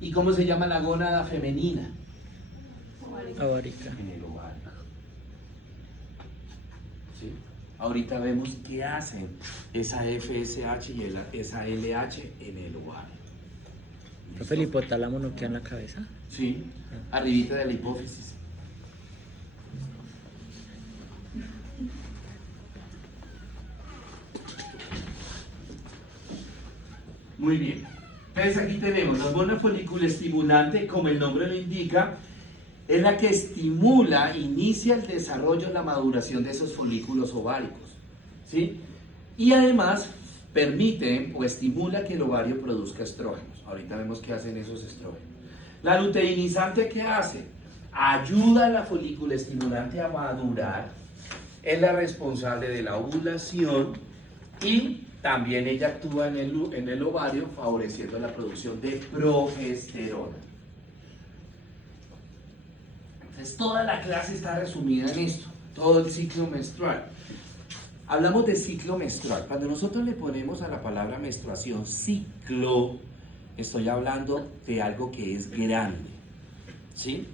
¿Y cómo se llama la gónada femenina? Ovárica. En el ovario. ¿Sí? Ahorita vemos qué hacen esa FSH y esa LH en el ovario. ¿Profe, el hipotálamo no queda en la cabeza? Sí, arribita de la hipófisis. Muy bien. Entonces aquí tenemos la hormona folículo estimulante, como el nombre lo indica, es la que estimula, inicia el desarrollo, la maduración de esos folículos ováricos, ¿sí? Y además permite o estimula que el ovario produzca estrógenos. Ahorita vemos qué hacen esos estrógenos. La luteinizante, ¿qué hace? Ayuda a la folículo estimulante a madurar, es la responsable de la ovulación y también ella actúa en el ovario favoreciendo la producción de progesterona. Entonces toda la clase está resumida en esto, todo el ciclo menstrual. Hablamos de ciclo menstrual. Cuando nosotros le ponemos a la palabra menstruación ciclo, estoy hablando de algo que es grande, ¿sí?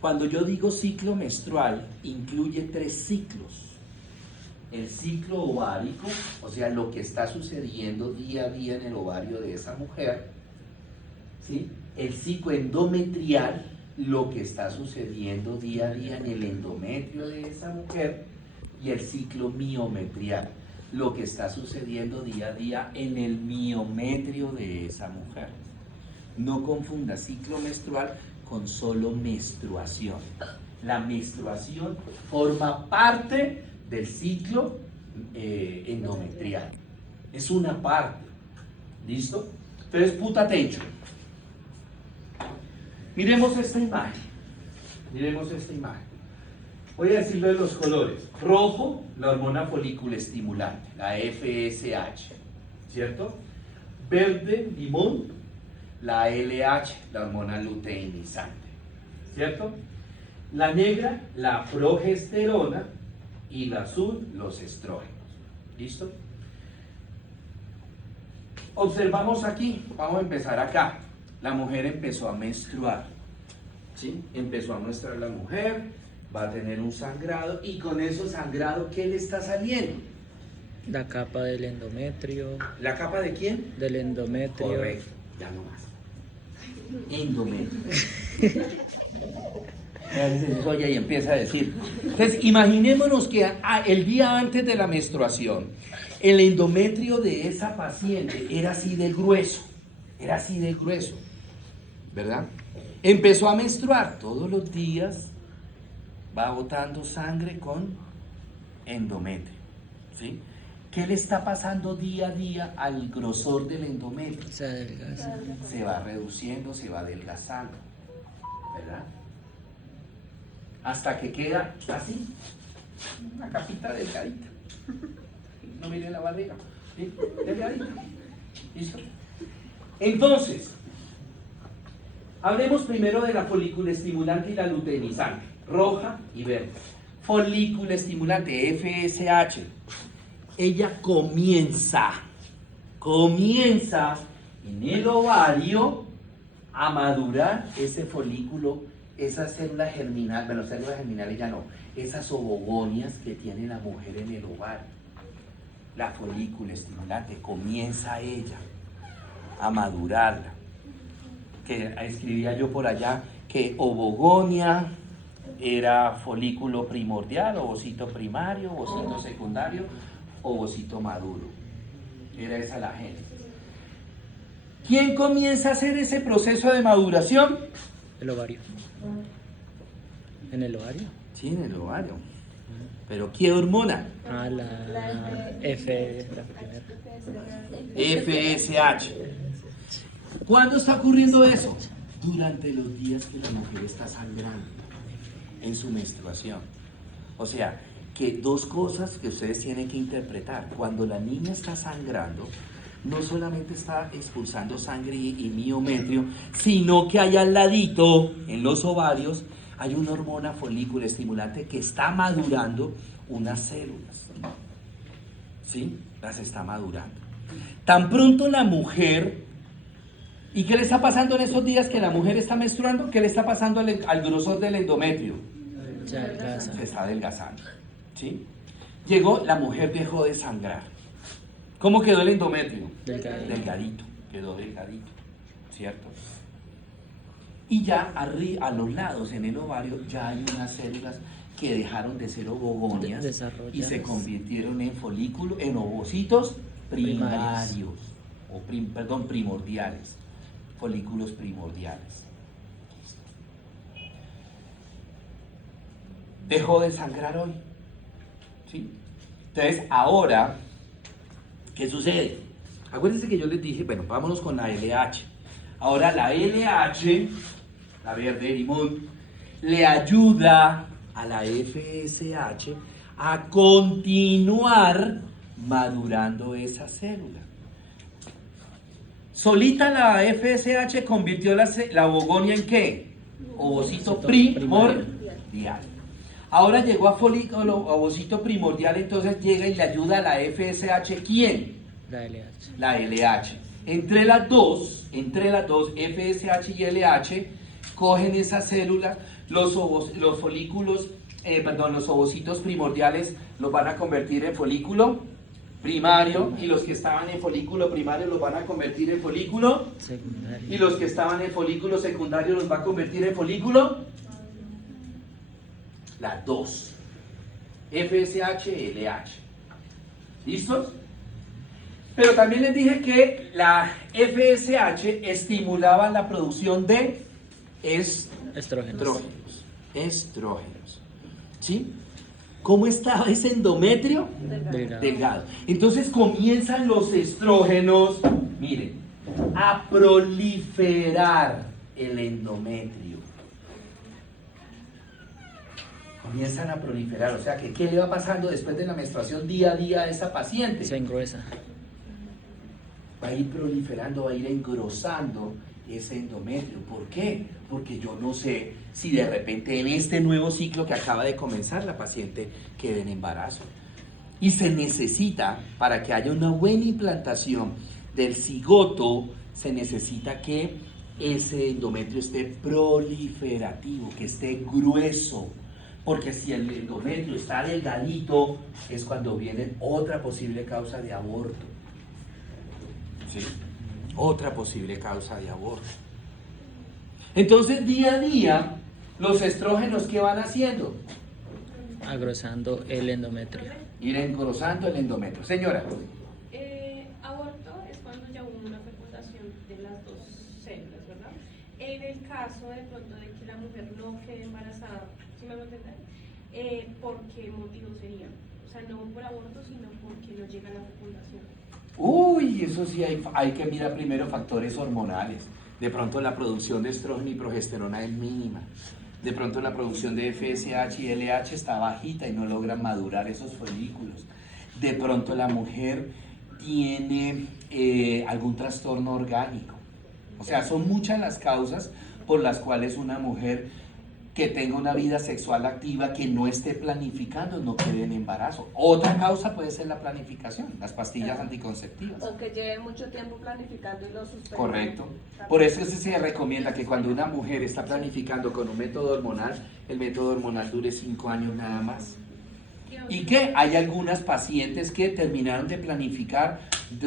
Cuando yo digo ciclo menstrual, incluye 3 ciclos. El ciclo ovárico, o sea, lo que está sucediendo día a día en el ovario de esa mujer, ¿sí? El ciclo endometrial, lo que está sucediendo día a día en el endometrio de esa mujer, y el ciclo miometrial, lo que está sucediendo día a día en el miometrio de esa mujer. No confunda ciclo menstrual con solo menstruación. La menstruación forma parte del ciclo endometrial. Es una parte. ¿Listo? Entonces, put attention. Miremos esta imagen. Miremos esta imagen. Voy a decirle los colores. Rojo, la hormona folículo estimulante, la FSH, ¿cierto? Verde, limón, la LH, la hormona luteinizante, ¿cierto? La negra, la progesterona, y la azul, los estrógenos. ¿Listo? Observamos aquí, vamos a empezar acá. La mujer empezó a menstruar, ¿sí? Empezó a menstruar la mujer, va a tener un sangrado, y con ese sangrado, ¿qué le está saliendo? La capa del endometrio. ¿La capa de quién? Del endometrio. Correcto, ya no más. Endometrio. Oye, y empieza a decir. Entonces, imaginémonos que el día antes de la menstruación, el endometrio de esa paciente era así de grueso, ¿verdad? Empezó a menstruar todos los días, va botando sangre con endometrio, ¿sí? ¿Qué le está pasando día a día al grosor del endometrio? Se adelgaza. Se va reduciendo, se va adelgazando, ¿verdad? Hasta que queda así, una capita delgadita. No mire la barriga, ¿sí? Delgadita. ¿Listo? Entonces, hablemos primero de la folículo estimulante y la luteinizante, roja y verde. Folículo estimulante, FSH. Ella comienza en el ovario a madurar ese folículo, esa célula germinal, bueno, células germinales ya no, esas ovogonias que tiene la mujer en el ovario. La folículo estimulante, comienza ella a madurarla. Que escribía yo por allá que ovogonia era folículo primordial, ovocito primario, ovocito secundario, ovocito maduro. Era esa la génesis. ¿Quién comienza a hacer ese proceso de maduración? El ovario. ¿En el ovario? Sí, en el ovario. ¿Pero qué hormona? Ah, la F, la primera. FSH. ¿Cuándo está ocurriendo eso? Durante los días que la mujer está sangrando, en su menstruación. O sea, que 2 cosas que ustedes tienen que interpretar. Cuando la niña está sangrando, no solamente está expulsando sangre y miometrio, sino que hay al ladito, en los ovarios, hay una hormona folículo estimulante que está madurando unas células. ¿Sí? Las está madurando. Tan pronto la mujer... ¿Y qué le está pasando en esos días que la mujer está menstruando? ¿Qué le está pasando al grosor del endometrio? Se adelgaza. Se está adelgazando, ¿sí? Llegó, la mujer dejó de sangrar. ¿Cómo quedó el endometrio? Delgadito. Delgadito, quedó delgadito, ¿cierto? Y ya a los lados, en el ovario, ya hay unas células que dejaron de ser ovogonias y se convirtieron en folículos, en ovocitos primarios, primordiales, folículos primordiales. Dejó de sangrar hoy, ¿sí? Entonces, ahora, ¿qué sucede? Acuérdense que yo les dije, bueno, vámonos con la LH. Ahora la LH, la verde limón, le ayuda a la FSH a continuar madurando esa célula. Solita la FSH convirtió la ovogonia en ¿qué? Ovocito primordial. Ahora llegó a folículo ovocito primordial, entonces llega y le ayuda a la FSH, ¿quién? La LH. La LH. Entre las dos, FSH y LH, cogen esas células, los folículos, los ovocitos primordiales los van a convertir en folículo primario, y los que estaban en folículo primario los van a convertir en folículo Secundario. y los que estaban en folículo secundario los va a convertir en folículo. Las dos. FSH, LH. ¿Listos? Pero también les dije que la FSH estimulaba la producción de Estrógenos. estrógenos. ¿Sí? ¿Cómo estaba ese endometrio? Delgado. Delgado. Entonces comienzan los estrógenos, miren, a proliferar el endometrio. Comienzan a proliferar, o sea que ¿qué le va pasando después de la menstruación día a día a esa paciente? Se engruesa. Va a ir proliferando, va a ir engrosando ese endometrio. ¿Por qué? Porque yo no sé si de repente en este nuevo ciclo que acaba de comenzar la paciente quede en embarazo. Y se necesita, para que haya una buena implantación del cigoto, se necesita que ese endometrio esté proliferativo, que esté grueso. Porque si el endometrio está delgadito, es cuando viene otra posible causa de aborto. ¿Sí? Otra posible causa de aborto. Entonces, día a día, los estrógenos, ¿qué van haciendo? Agrosando el endometrio. Ir engrosando el endometrio. Señora. Aborto es cuando ya hubo una fecundación de las dos células, ¿verdad? En el caso de pronto de que la mujer no quede embarazada, ¿sí me voy a entender? ¿Por qué motivo sería? O sea, no por aborto, sino porque no llega la fecundación. Uy, eso sí hay que mirar primero factores hormonales. De pronto la producción de estrógeno y progesterona es mínima. De pronto la producción de FSH y LH está bajita y no logran madurar esos folículos. De pronto la mujer tiene algún trastorno orgánico. O sea, son muchas las causas por las cuales una mujer que tenga una vida sexual activa, que no esté planificando, no quede en embarazo. Otra causa puede ser la planificación, las pastillas anticonceptivas. O que lleve mucho tiempo planificando y lo suspenda. Correcto. Por eso se recomienda que cuando una mujer está planificando con un método hormonal, el método hormonal dure 5 años nada más. Y que hay algunas pacientes que terminaron de planificar,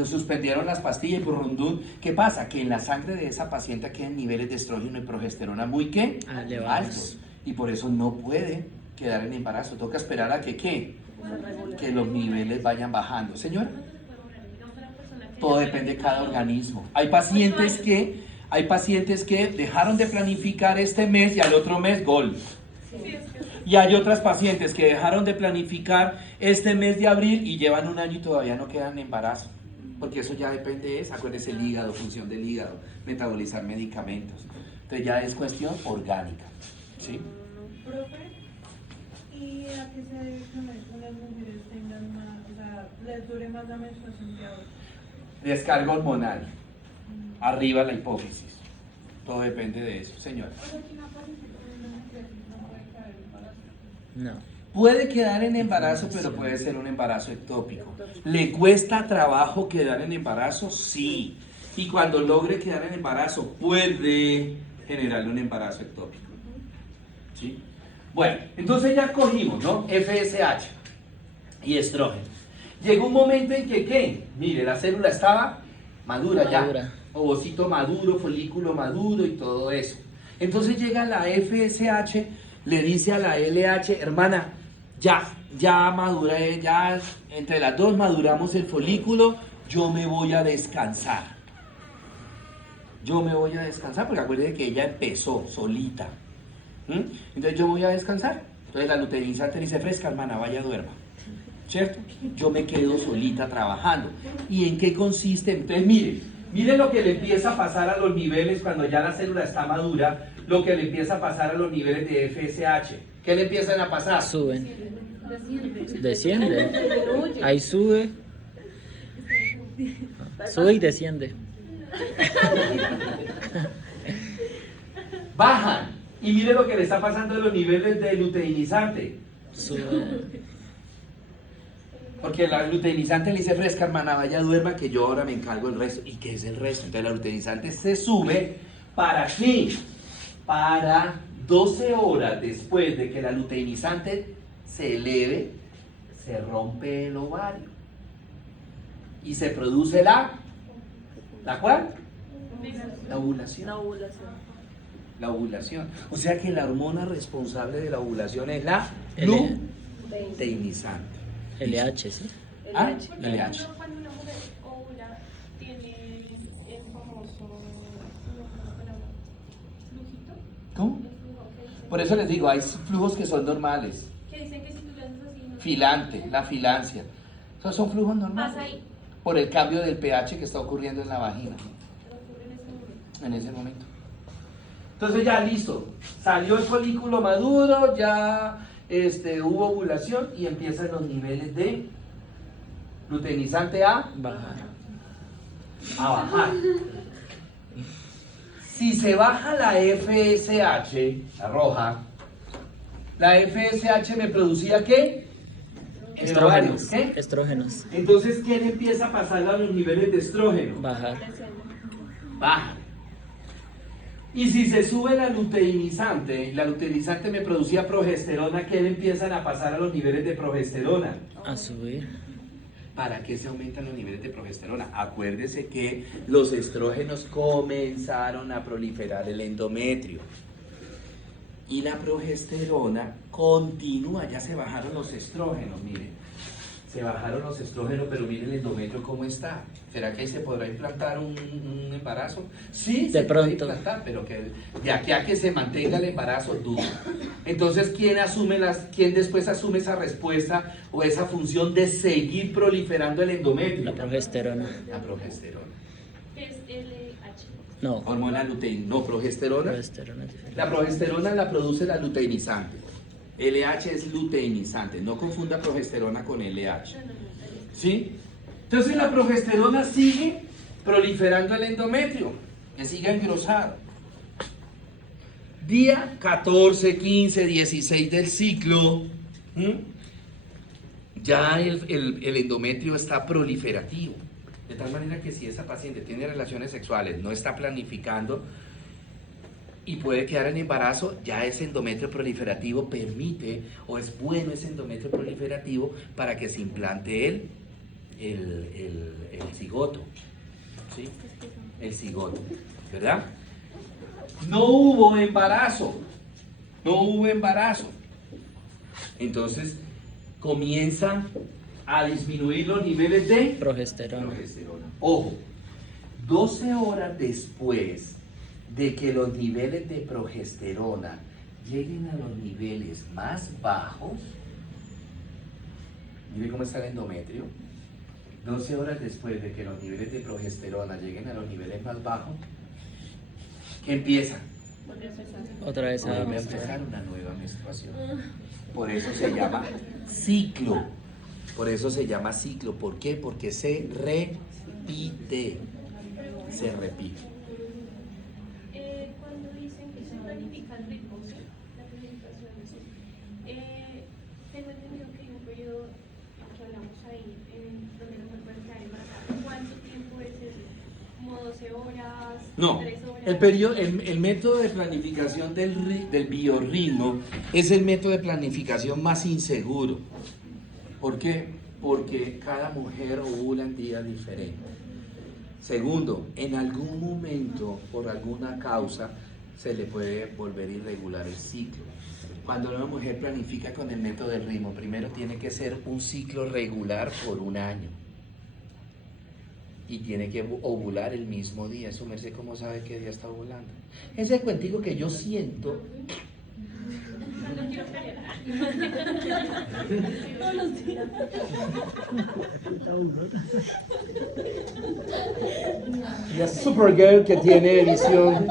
suspendieron las pastillas y burrundún. ¿Qué pasa? Que en la sangre de esa paciente quedan niveles de estrógeno y progesterona muy ¿qué? Elevados. Altos. Y por eso no puede quedar en embarazo. Toca esperar a que ¿qué? Que los niveles vayan bajando. Señora, todo depende de cada organismo. Hay pacientes que dejaron de planificar este mes y al otro mes gol. Y hay otras pacientes que dejaron de planificar este mes de abril y llevan 1 año y todavía no quedan en embarazo. Porque eso ya depende de eso. Acuérdense, el hígado, función del hígado, metabolizar medicamentos. Entonces ya es cuestión orgánica. ¿Sí? Profe, ¿y a qué se debe que las mujeres tengan más, o sea, les dure más la menstruación que a otros? Descarga hormonal. Arriba la hipófisis. Todo depende de eso, señora. O sea, que una paciente con endometriosis no puede quedar embarazada. No. Puede quedar en embarazo, pero puede ser un embarazo ectópico. ¿Le cuesta trabajo quedar en embarazo? Sí. Y cuando logre quedar en embarazo, puede generarle un embarazo ectópico. ¿Sí? Bueno, entonces ya cogimos, ¿no? FSH. y estrógeno. Llegó un momento en que, ¿qué? Mire, la célula estaba madura ya. Madura. Ovocito maduro, folículo maduro y todo eso. Entonces llega la FSH, le dice a la LH, hermana, ya maduré, ya entre las dos maduramos el folículo, yo me voy a descansar. Yo me voy a descansar, porque acuérdense que ella empezó solita. Entonces yo me voy a descansar. Entonces la luteinizante le dice, fresca hermana, vaya duerma. ¿Cierto? Yo me quedo solita trabajando. ¿Y en qué consiste? Entonces mire lo que le empieza a pasar a los niveles cuando ya la célula está madura, lo que le empieza a pasar a los niveles de FSH. ¿Qué le empiezan a pasar? Suben. Desciende. Ahí sube. Sube y desciende. Bajan. Y mire lo que le está pasando a los niveles de luteinizante. Sube. Porque la luteinizante le dice, fresca hermana, vaya duerma que yo ahora me encargo del resto. ¿Y qué es el resto? Entonces la luteinizante se sube, ¿para qué? Para 12 horas después de que la luteinizante se eleve, se rompe el ovario. Y se produce ¿la cuál? La ovulación. La ovulación. La ovulación. O sea que la hormona responsable de la ovulación es la L- luteinizante. LH, ¿sí? Ah, LH. LH. Cuando una mujer ovula, tiene el famoso flujito. ¿Cómo? El flujo que dicen, Por eso les digo, hay flujos que son normales. que dicen que si tú le haces así, no Filante, la filancia. Esos son flujos normales. pasa ahí. Por el cambio del pH que está ocurriendo en la vagina Pero ocurre en ese momento. en ese momento. Entonces ya listo, salió el folículo maduro, ya hubo ovulación y empiezan los niveles de luteinizante a Bajar. bajar. Si se baja la FSH, la roja, la FSH me producía ¿qué? Estrógenos. ¿Qué? Estrógenos. Entonces, ¿qué le empieza a pasar a los niveles de estrógeno? Bajar. Baja. Y si se sube la luteinizante me producía progesterona, ¿qué le empiezan a pasar a los niveles de progesterona? A subir. ¿Para qué se aumentan los niveles de progesterona? Acuérdese que los estrógenos comenzaron a proliferar el endometrio. Y la progesterona continúa, ya se bajaron los estrógenos, mire. Se bajaron los estrógenos, pero mire el endometrio cómo está. ¿Será que ahí se podrá implantar un embarazo? Sí, De se puede pronto. implantar, pero que de aquí a que se mantenga el embarazo, dudo. Entonces, ¿quién después asume esa respuesta o esa función de seguir proliferando el endometrio? La progesterona. La progesterona. Que es LH. No. Hormona lutein, no progesterona. Progesterona es diferente. La progesterona la produce la luteinizante. LH es luteinizante, no confunda progesterona con LH. ¿Sí? Entonces la progesterona sigue proliferando el endometrio, que sigue engrosado. Día 14, 15, 16 del ciclo, ya el endometrio está proliferativo. De tal manera que si esa paciente tiene relaciones sexuales, no está planificando y puede quedar en embarazo, ya ese endometrio proliferativo permite, o es bueno ese endometrio proliferativo para que se implante el cigoto. ¿Sí? El cigoto, ¿verdad? No hubo embarazo. No hubo embarazo. Entonces comienzan a disminuir los niveles de Progesterona. progesterona. Ojo, 12 horas después de que los niveles de progesterona lleguen a los niveles más bajos, mire cómo está el endometrio. 12 horas después de que los niveles de progesterona lleguen a los niveles más bajos, ¿qué empieza? Otra vez a Vuelve a empezar una nueva menstruación. Por eso se llama ciclo. Por eso se llama ciclo. ¿Por qué? Porque se repite. Se repite. Cuando dicen que se planifica el ritmo, ¿sí? La planificación, ¿sí? Tengo entendido que hay un periodo que hablamos ahí, donde la mujer puede quedar embarazada. ¿Cuánto tiempo es eso? ¿Como 12 horas? No, 3 horas? el método de planificación del biorritmo es el método de planificación más inseguro. ¿Por qué? Porque cada mujer ovula en días diferentes. Segundo, en algún momento, por alguna causa, se le puede volver irregular el ciclo. Cuando una mujer planifica con el método del ritmo, primero tiene que ser un ciclo regular por un año. Y tiene que ovular el mismo día. Su merced, ¿cómo sabe qué día está ovulando? Ese cuentico que yo siento. No quiero creer. Todos los días. La Supergirl que tiene visión.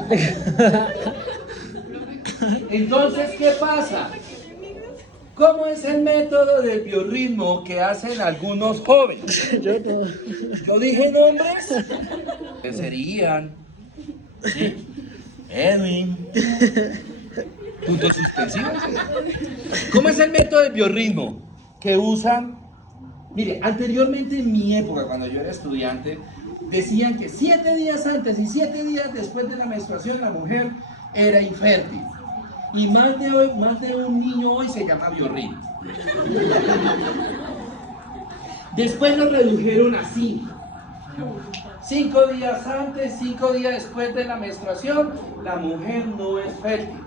Entonces, ¿qué pasa? ¿Cómo es el método del biorritmo que hacen algunos jóvenes? ¿Yo dije nombres? ¿Qué serían? ¿Sí? Edwin. Puntos suspensivos. ¿Cómo es el método del biorritmo que usan? Mire, anteriormente en mi época, cuando yo era estudiante, decían que 7 días antes y 7 días después de la menstruación la mujer era infértil. Y más de un niño hoy se llama biorritmo. Después lo redujeron a 5. 5 días antes, 5 días después de la menstruación, la mujer no es fértil.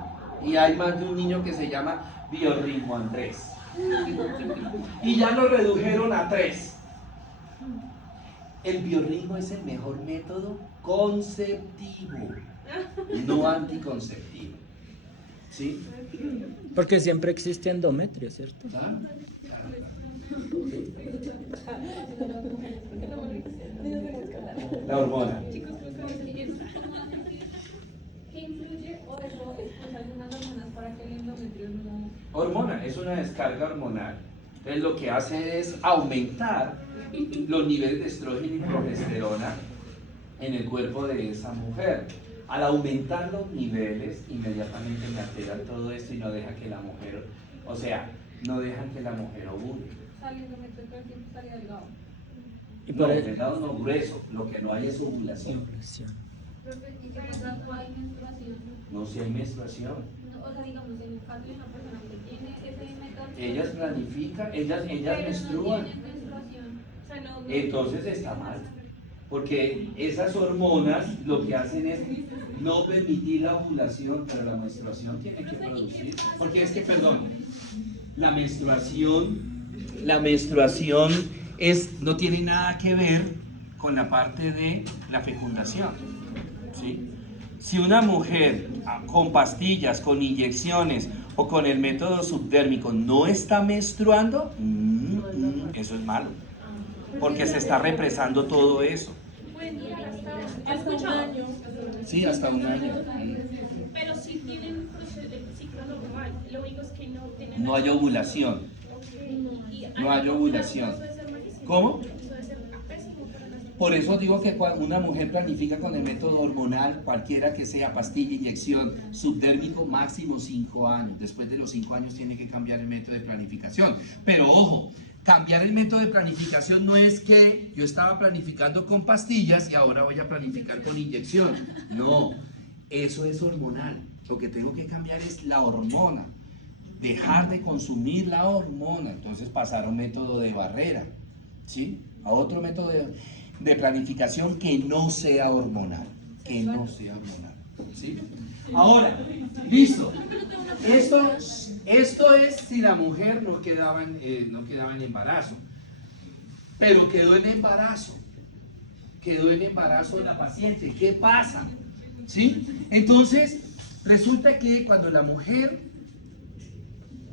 Y hay más de un niño que se llama biorritmo Andrés. Y ya lo redujeron a 3. El biorritmo es el mejor método conceptivo, no anticonceptivo. ¿Sí? Porque siempre existe endometrio, ¿cierto? ¿Ah? La hormona. ¿Qué influye o eso es algunas hormonas para que el endometrio no? Hormona, es una descarga hormonal. Entonces lo que hace es aumentar los niveles de estrógeno y progesterona en el cuerpo de esa mujer. Al aumentar los niveles, inmediatamente me altera todo esto y no deja que la mujer, o sea, no dejan que la mujer ovule. Saliendo todo el tiempo estaría delgado. Y No, por delgado no, grueso, lo que no hay es ovulación. ovulación. ¿Y qué pasa cuando hay menstruación? No, si hay menstruación. No, o sea, digamos, en el caso de una persona que tiene ese método... Ellas planifican, ellas pero menstruan. no tienen menstruación. O sea, no. Entonces está mal, porque esas hormonas lo que hacen es no permitir la ovulación, pero la menstruación tiene que producir. Porque es que, perdón, la menstruación no tiene nada que ver con la parte de la fecundación, ¿sí? Si una mujer con pastillas, con inyecciones o con el método subdérmico no está menstruando, eso es malo, porque se está represando todo eso. Pueden durar hasta un año. Sí, hasta un año. Pero sí tienen un proceso de ciclo normal. Lo único es que no tienen. No hay ovulación. No hay ovulación. ¿Cómo? Por eso digo que cuando una mujer planifica con el método hormonal, cualquiera que sea, pastilla, inyección, subdérmico, máximo 5 años. Después de los 5 años tiene que cambiar el método de planificación. Pero ojo, cambiar el método de planificación no es que yo estaba planificando con pastillas y ahora voy a planificar con inyección. No, eso es hormonal. Lo que tengo que cambiar es la hormona. Dejar de consumir la hormona. Entonces pasar a un método de barrera, ¿sí? A otro método de planificación que no sea hormonal. Que no sea hormonal, ¿sí? Ahora, listo. Esto es si la mujer no quedaba en embarazo, pero quedó en embarazo la paciente. ¿Qué pasa? ¿Sí? Entonces, resulta que cuando la mujer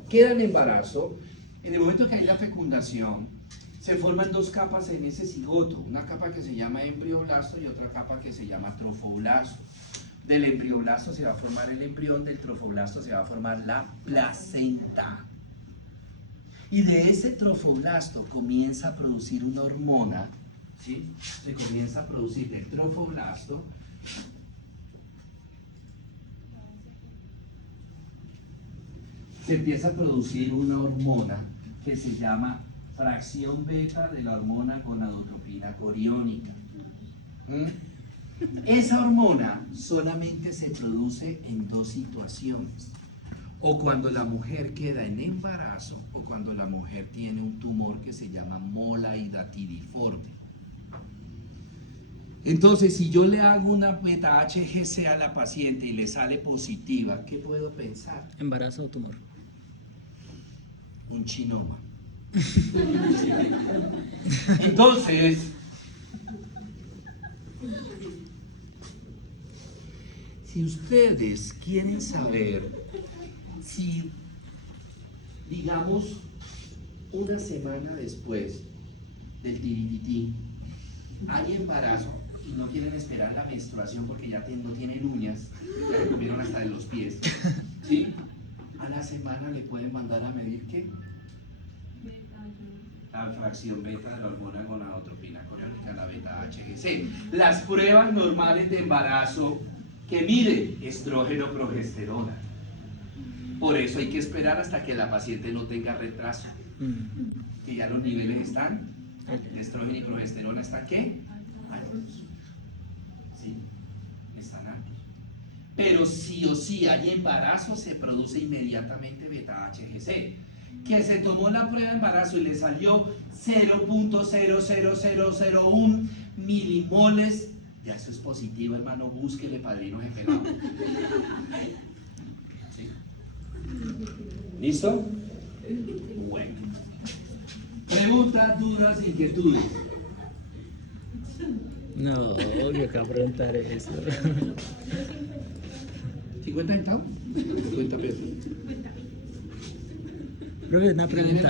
queda en embarazo, en el momento que hay la fecundación, se forman 2 capas en ese cigoto, una capa que se llama embrioblasto y otra capa que se llama trofoblasto. Del embrioblasto se va a formar el embrión, del trofoblasto se va a formar la placenta. Y de ese trofoblasto comienza a producir una hormona, ¿sí? Se comienza a producir del trofoblasto se empieza a producir una hormona que se llama fracción beta de la hormona gonadotropina coriónica. Esa hormona solamente se produce en 2 situaciones. o cuando la mujer queda en embarazo, o cuando la mujer tiene un tumor que se llama mola hidatidiforme. Entonces, si yo le hago una beta-HGC a la paciente y le sale positiva, ¿qué puedo pensar? ¿Embarazo o tumor? Un chinoma. Entonces, si ustedes quieren saber si, digamos, una semana después del tiritití hay embarazo y no quieren esperar la menstruación porque ya no tienen uñas, ya le comieron hasta de los pies, ¿sí? A la semana le pueden mandar a medir ¿qué? La fracción beta de la hormona gonadotropina coriónica, la beta-HGC. Las pruebas normales de embarazo que miden estrógeno, progesterona. Por eso hay que esperar hasta que la paciente no tenga retraso, que ya los niveles están, de estrógeno y progesterona están ¿qué? Altos. Sí, están altos. Pero sí o sí hay embarazo, se produce inmediatamente beta-HGC. Que se tomó la prueba de embarazo y le salió 0.00001 milimoles, ya eso es positivo, hermano, búsquele padrinos esperados. ¿Sí? ¿Listo? Bueno. Preguntas, dudas, inquietudes. No, obvio que va a preguntar eso. ¿50 centavos? 50 pesos. Profe, una pregunta.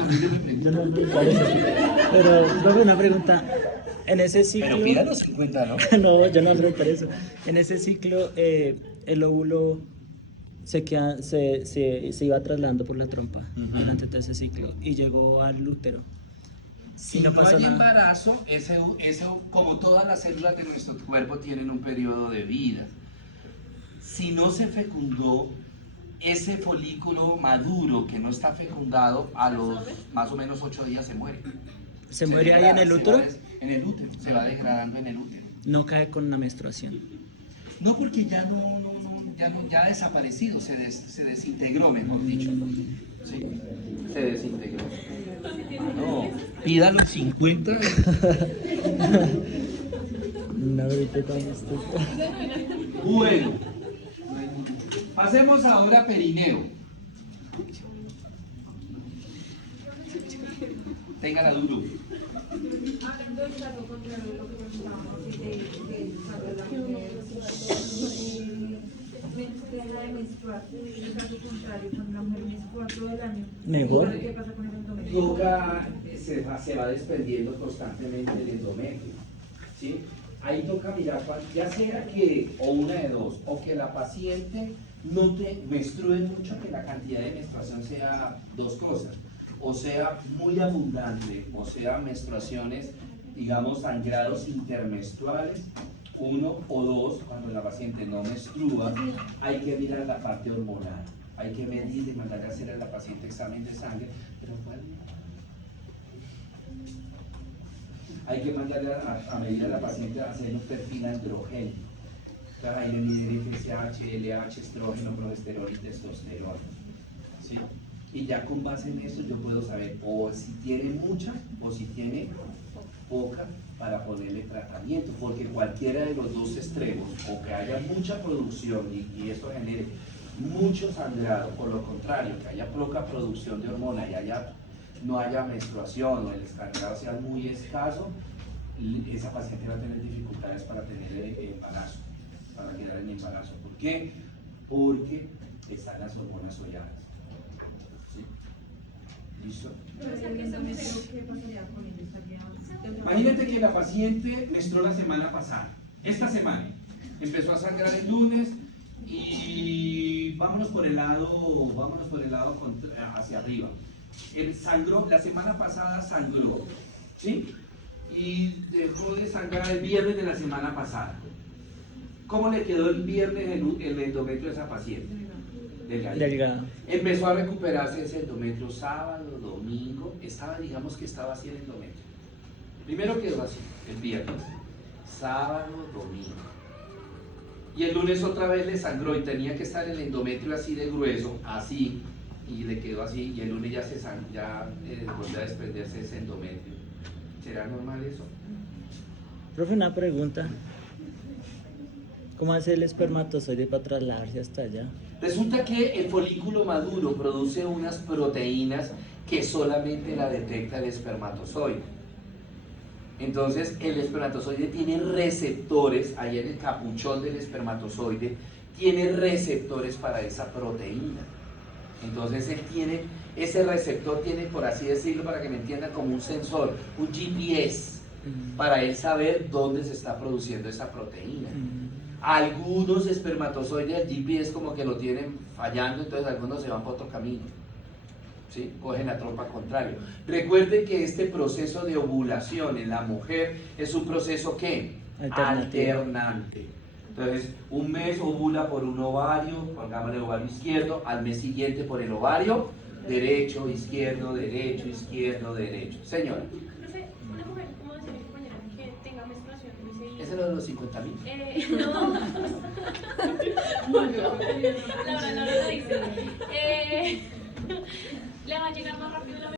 Yo no voy a preguntar eso. Pero, profe, una pregunta. En ese ciclo. Pero pida los 50, ¿no? No, yo no voy a preguntar eso. En ese ciclo, el óvulo se iba trasladando por la trompa durante todo ese ciclo y llegó al útero. Si Y no no pasó hay nada. embarazo, como todas las células de nuestro cuerpo tienen un periodo de vida. Si no se fecundó, ese folículo maduro que no está fecundado, a los más o menos 8 días se muere. ¿Se muere ahí degrada, en el se útero? va en el útero, se va degradando en el útero. No cae con una menstruación. No, porque ya ya ha desaparecido, se desintegró, mejor dicho. Sí, se desintegró. No, pida los 50. No, ahorita estamos. Bueno, pasemos ahora a perineo. Téngala duro. Hablando del caso contrario de lo que preguntábamos deja de menstruar, el caso contrario, cuando la mujer menstrua todo el año, Mejor. ¿qué pasa con el endometrio? Toca, se va desprendiendo constantemente el endometrio, ¿sí? Ahí toca mirar, ya sea que, o una de dos, o que la paciente no te menstrue mucho, que la cantidad de menstruación sea dos cosas, o sea muy abundante, o sea menstruaciones, digamos, sangrados intermenstruales, uno o dos, cuando la paciente no menstrua, hay que mirar la parte hormonal, hay que medir y mandar a hacer a la paciente examen de sangre, pero ¿cuál? Hay que mandarle a medir a la paciente a hacer un perfil androgénico. Claro, ahí le miden FSH, LH, estrógeno, progesterona y testosterona. ¿Sí? Y ya con base en eso yo puedo saber o si tiene mucha o si tiene poca para ponerle tratamiento, porque cualquiera de los dos extremos, o que haya mucha producción y eso genere mucho sangrado, por lo contrario, que haya poca producción de hormona y no haya menstruación o el sangrado sea muy escaso, esa paciente va a tener dificultades para tener embarazo, para quedar en embarazo. ¿Por qué? Porque están las hormonas solladas. ¿Sí? ¿Listo? ¿Qué pasaría con él? Imagínate que la paciente menstruó la semana pasada, esta semana, empezó a sangrar el lunes y vámonos por el lado hacia arriba. Sangró, la semana pasada sangró, ¿sí? Y dejó de sangrar el viernes de la semana pasada. ¿Cómo le quedó el viernes el endometrio de esa paciente? Delgado. Empezó a recuperarse ese endometrio sábado, domingo, digamos que estaba así el endometrio. Primero quedó así, el viernes, sábado, domingo. y el lunes otra vez le sangró y tenía que estar el endometrio así de grueso, así, y le quedó así, y el lunes ya volvió a desprenderse ese endometrio. ¿Será normal eso? Profe, una pregunta. ¿Cómo hace el espermatozoide para trasladarse hasta allá? Resulta que el folículo maduro produce unas proteínas que solamente la detecta el espermatozoide. Entonces el espermatozoide tiene receptores, ahí en el capuchón del espermatozoide, tiene receptores para esa proteína. Entonces él tiene, ese receptor tiene, por así decirlo, para que me entiendan, como un sensor, un GPS, para él saber dónde se está produciendo esa proteína. Algunos espermatozoides, el GPS como que lo tienen fallando, entonces algunos se van por otro camino, ¿sí? Cogen la trompa contrario. Recuerden que este proceso de ovulación en la mujer es un proceso ¿qué? Alternante. Entonces, un mes ovula por un ovario, pongámosle ovario izquierdo, al mes siguiente por el ovario derecho, izquierdo, derecho, izquierdo, derecho. Señora. Profe, una mujer, ¿cómo decir a mi compañera que tenga menstruación y se ¿Ese es lo de los 50.000? no. Laura lo dice. Le va a llegar más rápido la